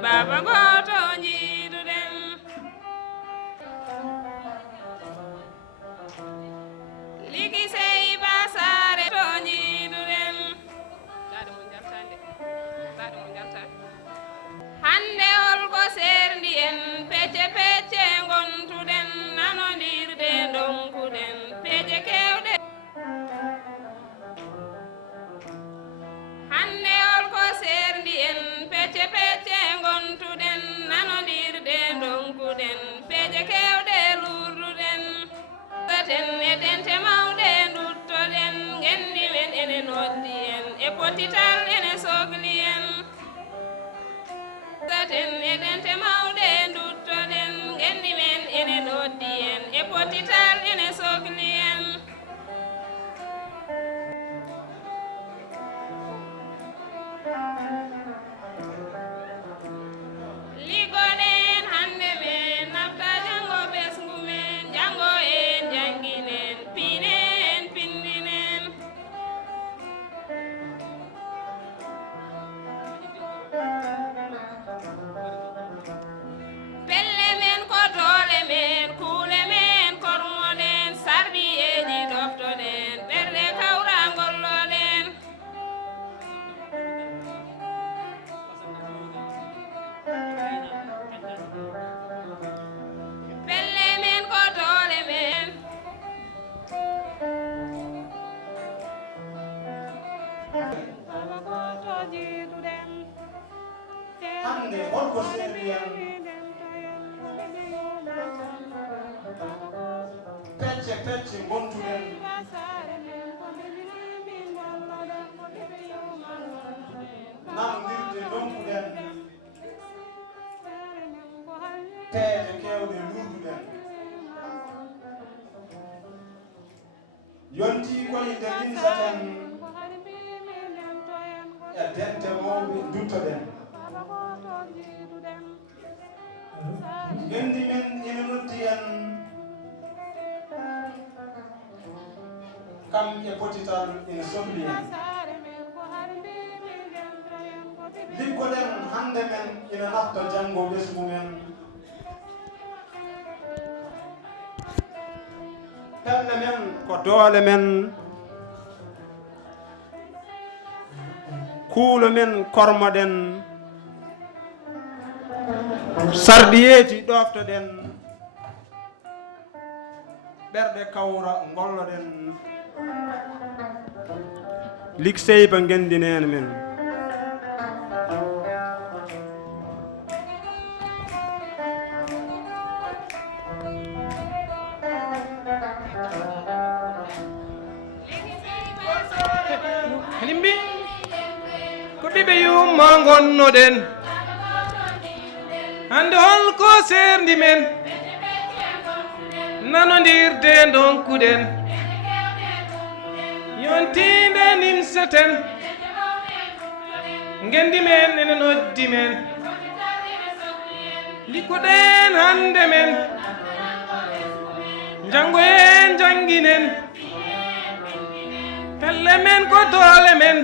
baba goto jiiduɗen ligi sey basare to jiiduɗen hande holko serdi en pecce pecce gontuɗen nanodirde donkuɗen peeje kewɗe hande holko serdi en pecce pecce gontuɗen nanodirde donkuɗen peeje kewɗe lurduɗen taten eɗente mawɗe duttoɗen gendi men ene noddi en e potital ene sogli en taten eɗente mawɗe duttoɗen gendi men ene noddi en e potital ene sogli en ligoɗen hande men nafta jango ɓesgu men jango en janginen pinen pindinen pelle men ko dole men kuule men kormoɗen sarɗiyeji ɗoftoɗen ɓerɗe kawra golloɗen pelle men ko dole men hande holko serdi en pecce pecce gontuɗen nanodirde donkuɗen peeje kewɗe lurduɗen yonti koye nde linsaten e dente mawɓe duttoɗen gendi men ene noddi en kam e potital ene sohli en liggoɗen hande men ina nafta janggo ɓesgu men pelle men ko doole men kuulo men kormoɗen sarɗiyeji ɗoftoɗen ɓerɗe kawra golloɗen ligseyba gendinene men Nimbi ko ɓiɓe yumma gonnoɗen hande holko serdi men nanodirde donkuɗen yontinde nimseten gendi men ene noddi men likkuɗen hande men jango en janginen pelle men ko dole men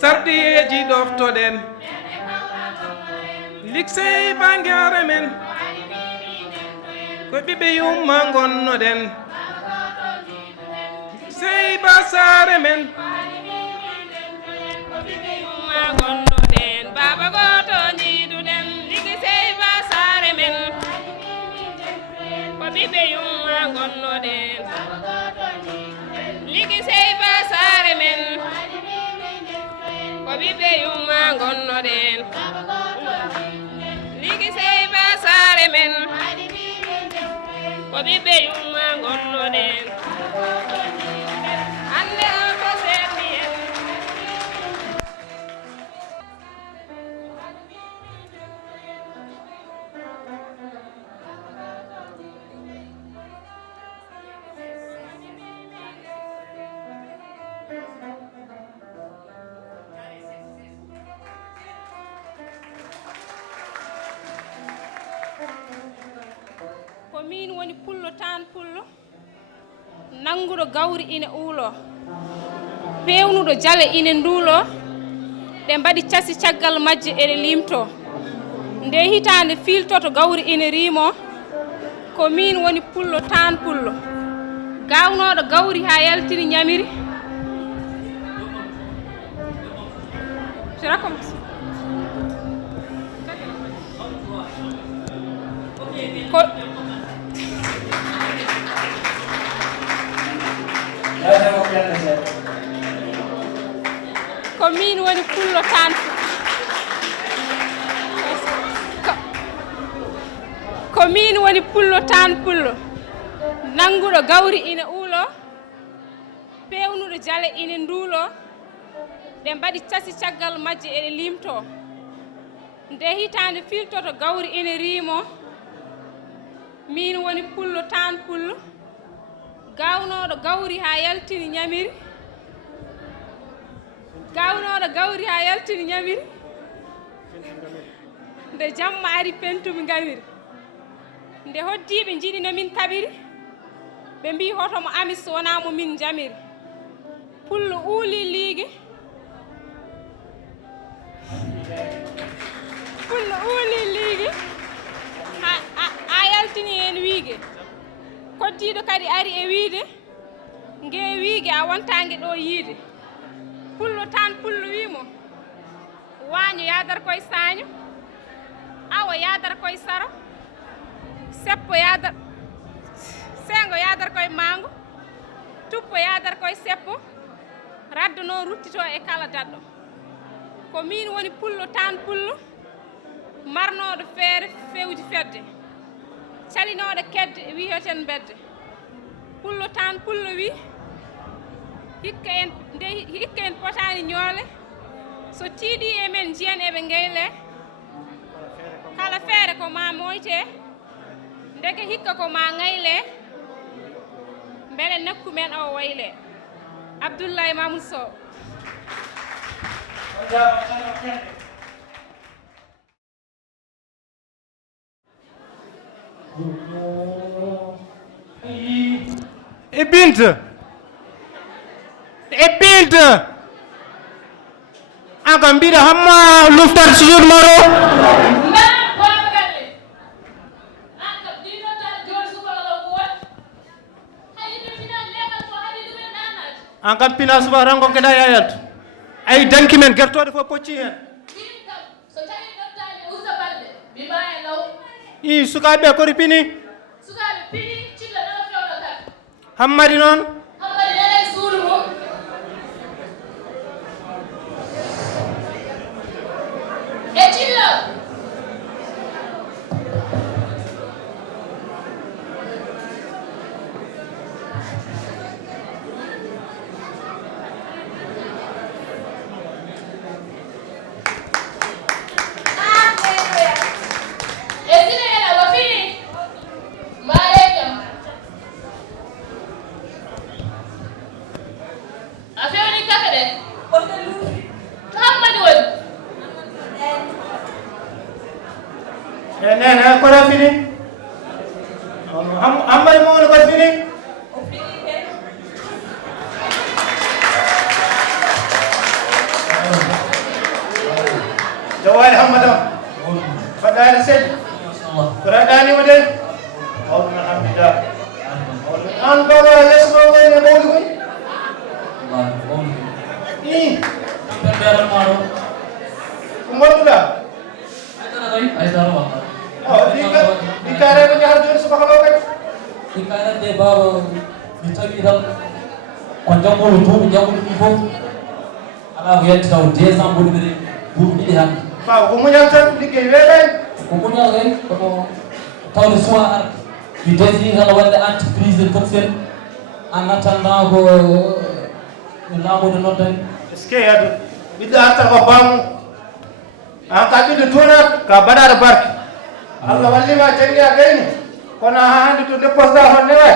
sarɗiyeji ɗoftoɗen ligsey bangare men ko ɓiɓe yumma gonnoɗen ligsey basare men ko ɓiɓe yumma gonnoɗen baba goto jiiduɗen ligisey basare men ko ɓiɓe yumma gonnoɗen ligisey basare men ko ɓiɓe yumma gonnoɗen ligisey basare men ko ɓiɓe yumma gonnoɗen hande ko serdi en ko min woni pullo tan pullo nanguɗo gawri ina uulo pewnuɗo jale ina nduulo ɗe mbaɗi casi caggal majje eɗe limto nde hitande filtoto gawri ina riimo ko min woni pullo tan pullo gawnoɗo gawri ha yaltini ñamiri je raconte ko min woni pullo tan ko min woni pullo tan pullo nanguɗo gawri ina uulo pewnuɗo jale ina nduulo ɗe mbaɗi casi caggal majje eɗe limto nde hitande filtoto gawri ina riimo min woni pullo tan pullo gawnoɗo gawri ha yaltini ñamiri gawnoɗo gawri ha yaltini ñamiri nde jamma ari pentumi ngawiri nde hoddiɓe jiiɗi nomin kaɓiri ɓe mbi hotomo ami so wona mo min jamiri pullo uuli liigi pullo uuli liigi a yaltini hen wiige koddiɗo kadi ari e wiide nge wiige a wontangue ɗo yiide pullo tan pullo wimo waño yadata koye saño awa yadata koye saro seppo yadata sengo yadata koye mango tuppo yadata koye seppo raddo noon ruttito e kala daɗɗo ko min woni pullo tan pullo marnoɗo feere fewji fedde calinoɗo kedde wiyeten bedde pullo tan pullo wi hikka en potani ñoole so tiiɗi e men jiyan eɓe ngeyle kala feere ko ma moyte ndeke hikka ko ma ngayle beele nakku men o wayle Abdoulaye Mamoud Sow e Binta an kam mbiɗa hamma luftat toujours maro an kam pina suba rango keɗa yayalto ay danki men gertode fof pocci hen i sukaɓe kori pini hammadi noon nene koɗa fini hammadi mawno koɗa fini jawari hammadam faɗɗani seeɗi koɗa ɗanima de mawɗum alhamdulillah an baɗo lesno wayne mawɗi koy i ko mawɗuɗa ɗi kareno jahar joni subaka ɗo kadi ɗi karande baba mi tawi tan ko jangol duuɓi jangol ɗi fof ala ko yalti taw 2 ans ɓoɗi ɓeɗe duuɓi ɗiɗi hande bawa ko muñal tan liggey weeɓani ko muñal kay kono tawde suwa arde mi désiri tan wadde entreprise toxel en attendant ko laamude noddani est ce que yadu ɓiɗɗo arta ko bammu an ka ɓiɗɗo tonat ka baɗaɗo barke Allah wallima jangi a gayni kono ha hande to déposda hon ne way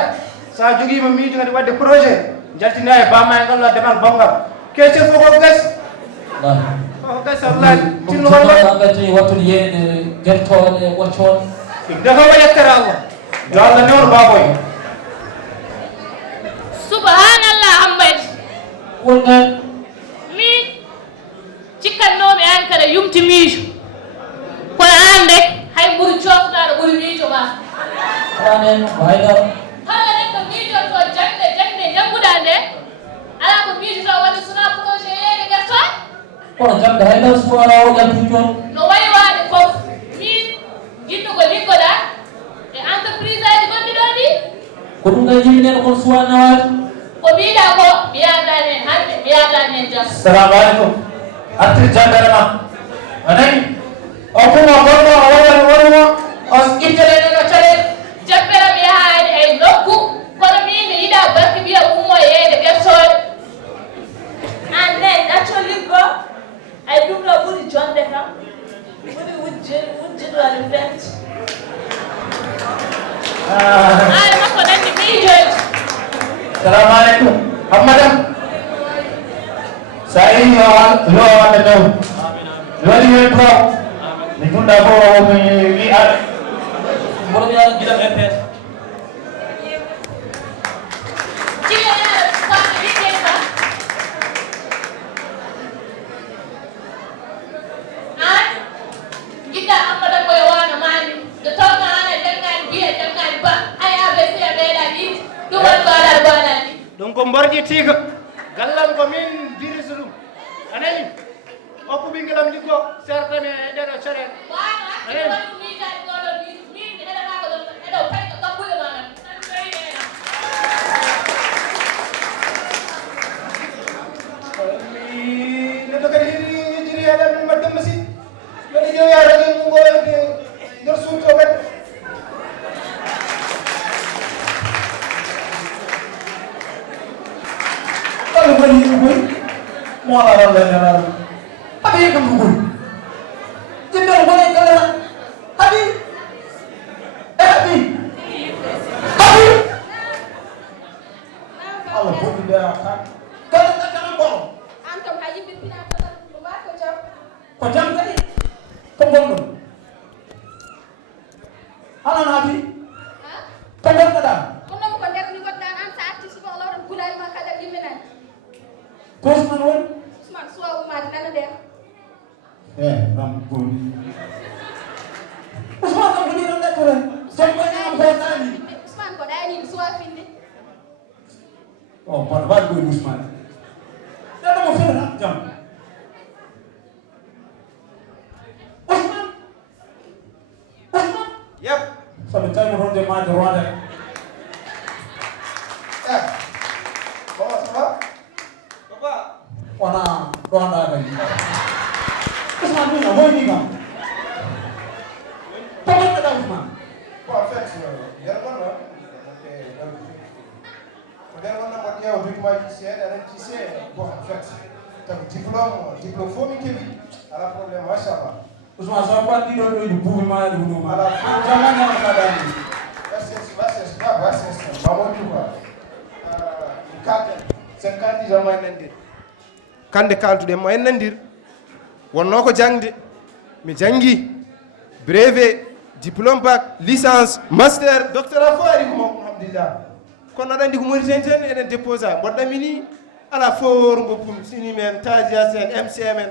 sa joguima miijo kadi wadde projet jaltina e bamma e ngalluɗa demal bongal keccel fof ko gasi ko gasi wallahi tinno wallagati wattude yeede guertode ɓoccode dafa waƴattere Allah yo Allah newno baboy subhanallah hammadi wonɗen min cikkanno yumti miijo kono ande hay ɓuri coftaɗo ɓuri miijo ma anen wayno holla neɗɗo miijoto jangde jannguɗa nde ala ko miijoto wadde sona projet yeeyde guertoɗe kono jamde hayno suwara o jaltude toon no waywade fof min jinɗo ko liggoɗa e entreprise aji gonɗi ɗo ɗi ko ɗum ɗan jiminen kon suwa nawade ko mbiɗa ko mi yadani hen hande mi yadani hen jam salamu aleykum artir jangare ma anani o kuma gonɗo o waɗani o itteɗeɗeɗo caɗele jabbere mi yahaani e nokku kono min mi yiɗa barki mbiya ummo e yeyde guertoɗe an nen ɗacco liggo ay ɗum ɗo ɓuri jonde kam ɓuri wujjidwade fent haare makko nandi miijoji salamu aleykum hammadam sa yi yo walla taw mi waɗi hen pro mi tunɗa fo mi wi aɗa mboɗo yaara giɗam mpes jiyayaɗa sukaɓe wiɗɗeni ma an jiɗɗa ammadam koye wano mani nde tawno an a janngani biye janngani ba hay abc a ɓeeɗa ɗiɗi ɗum woni ko aɗa banani ɗum ko mborƴitiika gallam ko min dirisa ɗum anani hokku ɓingelam liggo certane e ɗeɗo caɗele wano hakkille woni ko miijani goɗon min mi heɗanako ɗon eɗo payko kabbuɗe manan tan ɓeynena neɗɗo kadi jiri heɗen mbaddemba si mbeɗa ƴeewyade ngoyde nder suuto kadi Allah woni yimɓe koy mo ala Allah e nelaɗo haɓe yekam ɗum koy yimɓe o gone kala haɓi e haɓi Allah boɗɗi ɓe a kala ɗakkana ɓoro an kam ha yimɓe pina tata ko mba ko jam ko jam kadi ko gonɗon hanan haɓi ko gonɗoɗa konomo ko nder ni goɗɗan an sa arti suba lawran gulali ma kala yimminani ko Ousmane woni Ousmane suwa umade nana nder ram goni Ousmane kam kadi ɗon ɗakkore son ɓañama ko ɗani Ousmane ko ɗani suwa finde o mbaɗa waɗi koye Ousmane ɗaɗo mo fena jam Ousmane Yep. saɓe tawi mo ronde maade ronde wona ɗonɗa kadi Ousmane ɗum a moyni kam to gonɗoɗa Ousmane Bon, en fait, ƴeewa document ji seeɗa aɗa tissé bon en fait taw diplôme fof min keeɓi ala probléme machallah Ousmane so pat ɗiɗo ɗoyde buubi ma ɗe hunuma ala jamani on kaɗani mamadou quoi kalden sen kaldi jama en nandir kande kalduɗen mo en nandir wonno ko jangde mi jangi brevet diplôme bac licence master doctorat fo ari ko mawɗum alhamdulillah kono aɗa andi ko Mauritanie ten eɗen déposa mboɗɗami ni ala for goppum sini men tadias en mcm en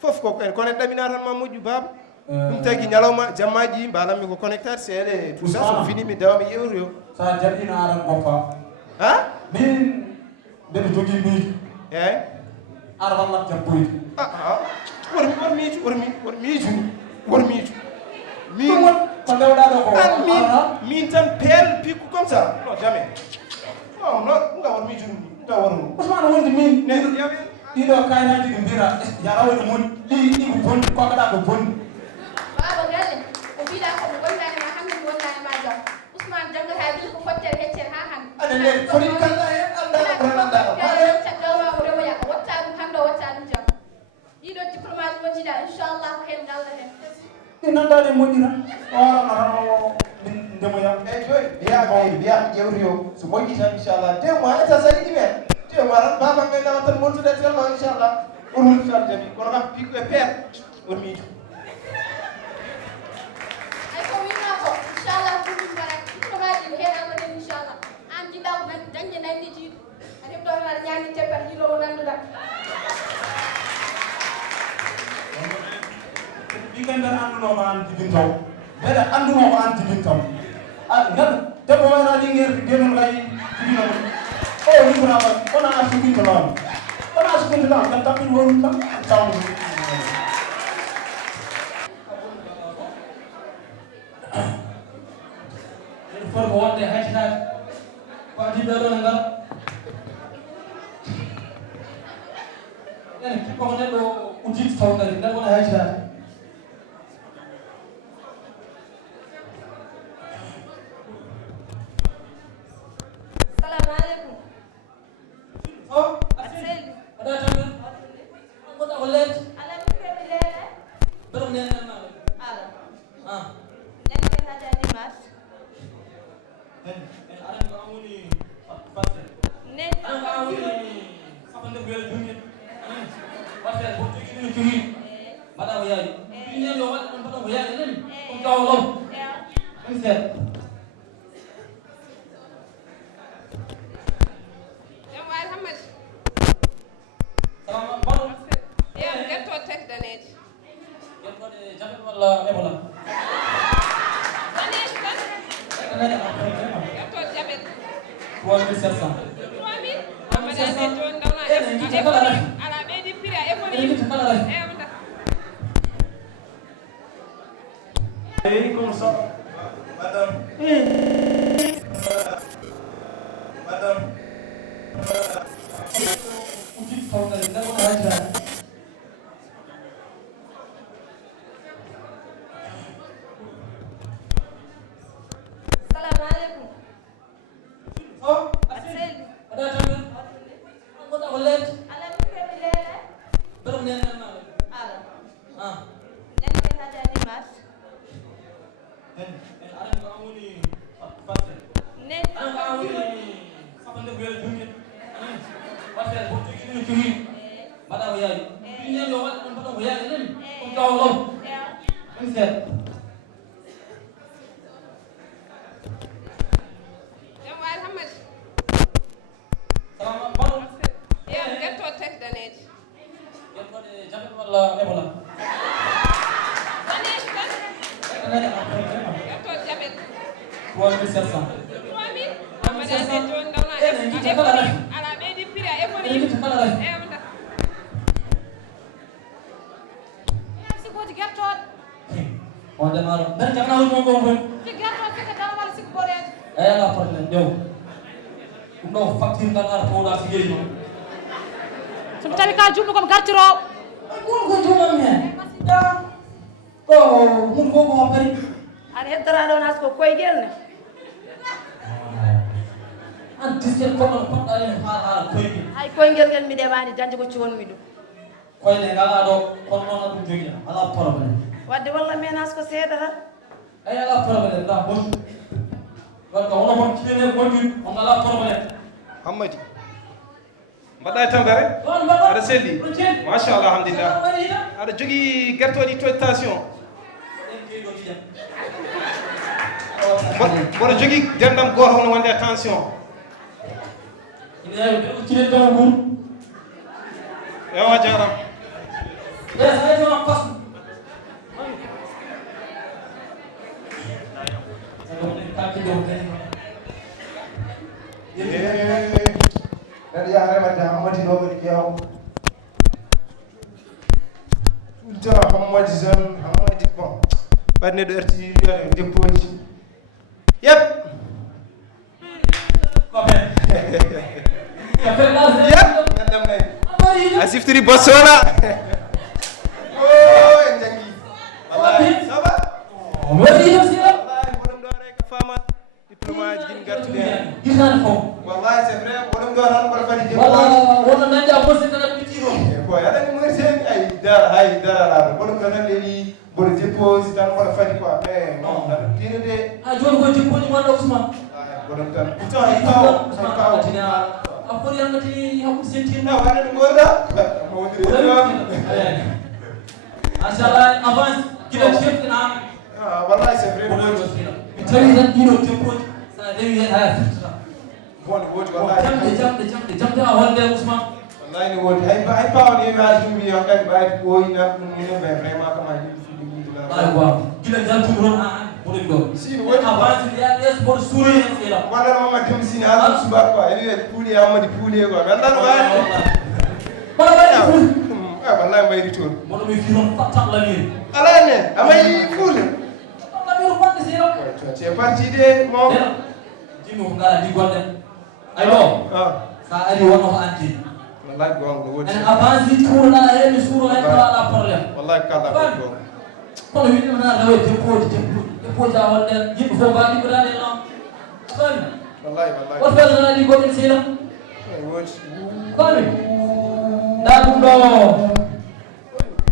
fof koko en kono en ɗamina tan ma moƴƴu baba ɗum tagi ñalawma jammaji mbanammi ko connectade seeɗe tout ça so fini mi dawa mi yewru yo sa jaɓɓino aran goppa ha min mbeɗa jogui miijo eyyi ara wallat jabboyde wor miijo min ko ndewɗa ɗo ko min tan peel pikku comme ça non jamais non non nga wor miijo ɗum nga wor Ousmane wonde min ɗiɗo kayitaji ɗi mbira yarawone mon ɗi ko bonni kokaɗa ko bonni baba galle ko mbiɗa ko mo wonnani ma hande mi wonnani ma jam Ousmane janggata gila ko fottere heccere ha hande aɗa le foti kalɗa hen anda ko renanda caggawma o remoya o watta ɗum hande o watta ɗum jam ɗiɗo diplôme aji mo jiiɗa inchallah ko hen dalla hen ɗi nandade moƴƴina o warana tan o ndemoya eyyi joni mbiyaɓe ƴewri yo so moƴƴi tan inchallah 2 mois eta sa yiɗi men 2 mois tan baba gaynama tan montude tellement inchallah ɓuuri hulfal jami kono kam pikku e peer wor miijo ay ko wima ko inchallah ɗum mbaɗa diplôme aji ko hen allah hen inchallah an jiɗɗa ko dañde nandi jiiɗo a heɓɗo tan aɗa ñamdi teppata jiɗo o nanduɗa kende anduno ma an jibintaw beda anduno ko an jibintaw ngal debbo wayna linguer demel kay jibino o ni ko nama ona asubinta non ona asubinta non kan tapin wonu tan tawdu for ko wonde hajjat ko adi be don ngal en ko ne do udit tawdari ngal wona hajjat janji ko ciwon mi du koy ne ngala do kon non dum jogi ala problème wadde walla menas ko seeda tan ay ala problème da bon wala wono kon ci ne bonju on ala problème hammadi mbaɗɗa tampere aɗa selli machallah alhamdulillah aɗa jogui guertoɗi totation mboɗo jogui dendam goto hono wonde attention ewa jaram neɗɗo yaha remande hammadi ɗo kadi ƴeew tout le temps hammadi jeune hammadi bon ɓaɗi neɗɗo erti déppoji yep gandam nayi a siftiri bossona o en jangi wallahi saba wallahi boɗom ɗo are ko famat diplôme aji guin gartude gisan fo wallahi c'est vrai boɗom ɗo tan koɗo fadi de wala wono nande a bossi tan bitiro ko aɗani moyten ay dara hay daralaɗo boɗom ɗo tan leeɗi boɗo dépose tan koɗo fadi quoi mais non aɗa tino de a joni ko dépose walla Ousmane boɗom tan pourtant hay kawo hay kawo a foti yangati hakkude sentir na waɗa ɗum gorɗa mo wondiri machallah avance guila ceftina wallahi c'est vrai mi tawi tan ɗiɗo dépose sa rewi hen haya firtata wonde woodi wallahi jamde a wonde Ousmane wallahi ne woodi hay pawon yemi haali ɗum wi on kadi ɓaadi ɓooyina ɗum minen ɓe vraiment kama yimɓe fiɗi wuudi la Wala gwa. Gila jan tumron bodo do. Si woni avance ya yes bodo suri en sila. Wala mama dem sini ala suba ko ene puli amadi puli ko gandan wala. Wala wala ful. Wallahi may retour. Bodo mi firon fatak la ni. Ala ne amay ful. La mi ro fande sila. C'est parti de mo. Jimi ko ngala di gonde. Ay do. Sa ari wono ko anti. Wallahi gongo wodi. En avance tour la e mi suro en la problème. Wallahi kala ko. Kono wi na dawe depo ja wonde yimbe fo baadi ko dane no. Wallahi. What fell na di gonde sila. Ay wodi. Kono. Da dum do.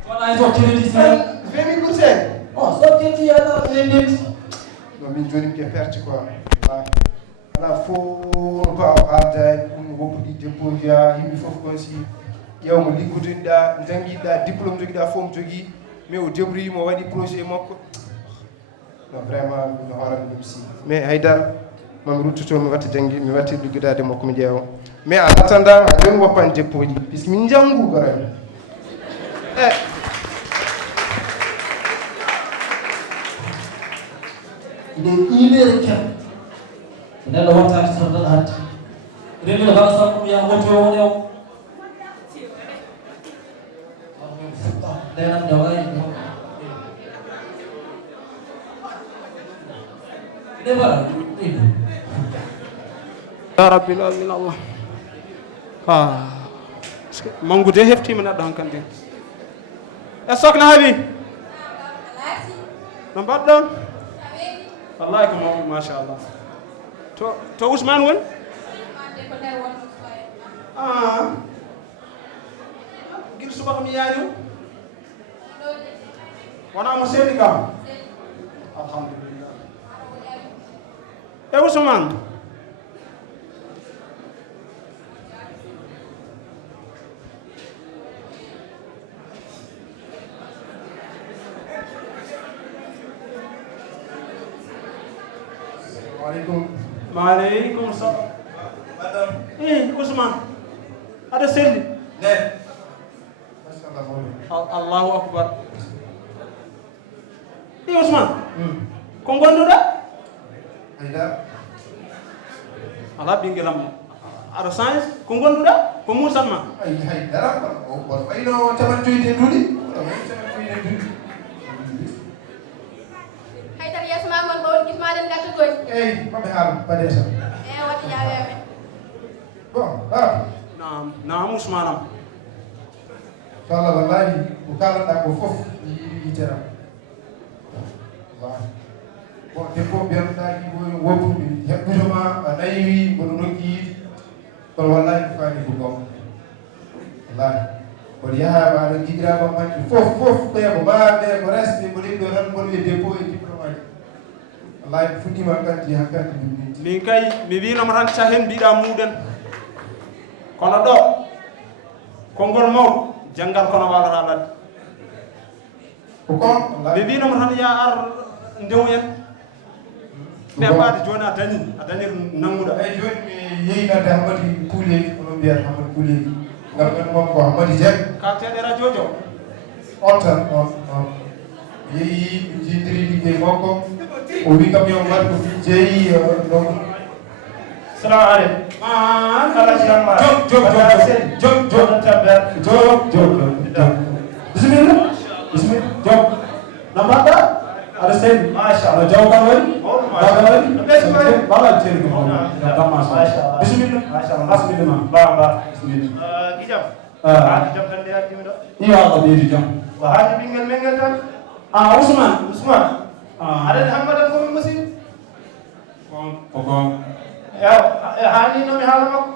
Wala so kene di sila. Vemi kursen. Oh, so kene ya da ndet. No min joni ke perti quoi. Ala fo ba ada wopudi depo ya yimbe fof kon si yawmo liggodinda jangida diplôme jogida fom jogi mais o débrouille mo wadi projet makko non vraiment no horan dum si mais haydar mam ruttuto mi watta jangi mi watti liggidade makko mi jeewo mais en attendant jon woppan deppoji puisque min jangu garan ide ilere kem nella wattati sordal hatti remi la basa ko ya woto wonew dena dawai ide bara ya rabbil alamin Allah mangude heftima neddo hankande e sokna habi no mbaɗɗo wallahi ko mawɗum machallah to Ousmane woni guila subaka mi yaani wona mo seedi kam alhamdulillah e Ousmane Maaleykum salam. Madame. Ousmane. Ada selli. Ne. Allahu akbar. Ousmane. Ko gonduɗa? Haydar. Ala ɓinguelam aɗa change ko gonduɗa ko musanma. Haydara o wayno taman joyde duuɗi. Haydara yeeso ma gon bawol gismaɗen gatta goy. Eyi maɓe haala padesa. Wati yawewe. Bon naam Ousmane am. Inchallah wallahi ko kalanɗa ko fof yiteram. Bon debbo mbiyanoɗaki woppude heɓɓutoma a nayi mboɗo nokki yiide kono wallahi ko faani ko gonga wallahi kono yahama aɗa jiɗirama manɓe fof ɓeeko maaɓe ko resɓe mboɗen ɗo tan mboɗo wiye debbo e diplôme aji wallahi mi fuɗɗima hankkandi min kay mi winoma tan cahen mbiɗa muɗen kono ɗo konngol mawɗo janggal kono walata ladde ko kon mi winoma tan ya ar ndew en neɓade joni a dañi nanguɗa eyyi joni mi yeyinade Hamady Kouleji onon mbiyata Hamady Kouleji ngam ɓen moom ko Hamady Dieng kalteɗe radio jo on tan on mi yeeyi mi jindiri liggey makko o wi kam yo mbaɗ ko jeeyi donc salamu aleykum ala jamma jog bisimilla jog no mbaɗɗa aɗa seydi machallah jaw kam waɗi daga waɗi bala teeri ko dam machallah bisimilla bisimilla ma ba bisimilla gijam gijam tan de addimi ɗo iyo Allah ɓeydi jam ko haaji ɓinguel menguel tan Ousmane aɗa hammadan komi musiba ko gon haanino mi haala makko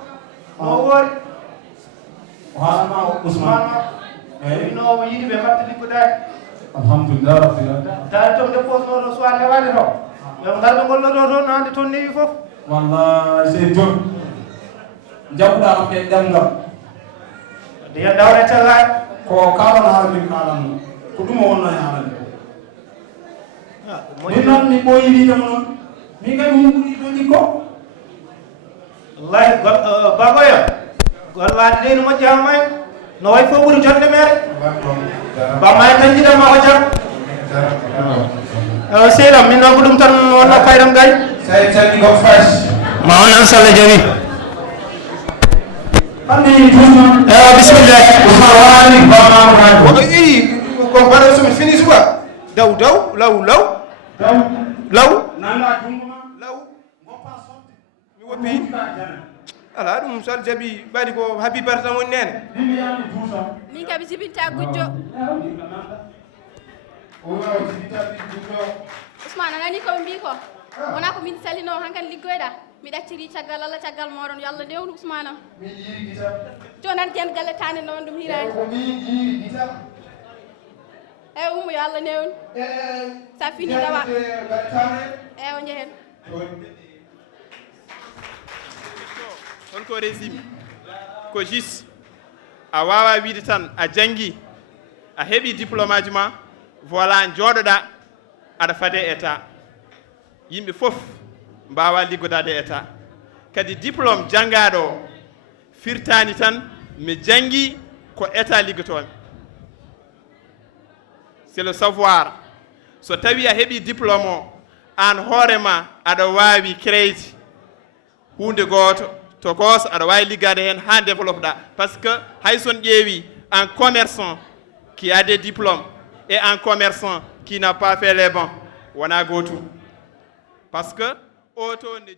mo woori o haalama Ousmane wino omo yiɗi ɓe mbatta liggodaaki alhamdulillah rabbil alamin taade tom déposnoɗo soir hewade to ɓe ngarɓe golloɗo toon hande toon newi fof wallahi sey joni jaɓɓuɗama ɓe ɗemgal ndiyan dawre tellade ko kalano haala min kalanno ko ɗum o wonno e haalande min noon mi ɓooyi wiidemo noon min kam min ɓuuri ɗo ɗikko wallahi bagoya gollade nde no moƴƴi ha may no way fof ɓuuri jonde mere bamay tan jiɗama ko jam Seyram min noon ko ɗum tan wonno kayram gay Say tell go fresh. ma on an salla jawi bismillah compare so mi fini suba daw law mi woppi ala ɗum sal jaɓi ɓaɗi ko habi barta woni nene min kam jibinta gujjo Ousmane a nani koɓe mbi ko wona ko min salino hankkadi liggoyɗa mi ɗacciri caggal Allah caggal moɗon yo Allah newnu Ousmane am joni an jen galle tane noon ɗum hirani eyyi ummo yo Allah newnu sa fini dawa eyyi o jehen on ko résime ko juste a wawa wiide tan a janggi a heeɓi diplôme aji ma voilà jooɗoɗa aɗa fade état yimɓe fof mbawa liggodade état kadi diplôme janggaɗo o firtani tan mi janggi ko état liggotomi c'est le savoir so tawi a heeɓi diplôme o an hoorema aɗa wawi créede hunde goto to gooso aɗa wawi liggade hen ha développe ɗa par ce que hay son ƴeewi un commerçant qui a des diplômes et un commerçant qui n'a pas fait les bancs wona gotum par ce que auto ne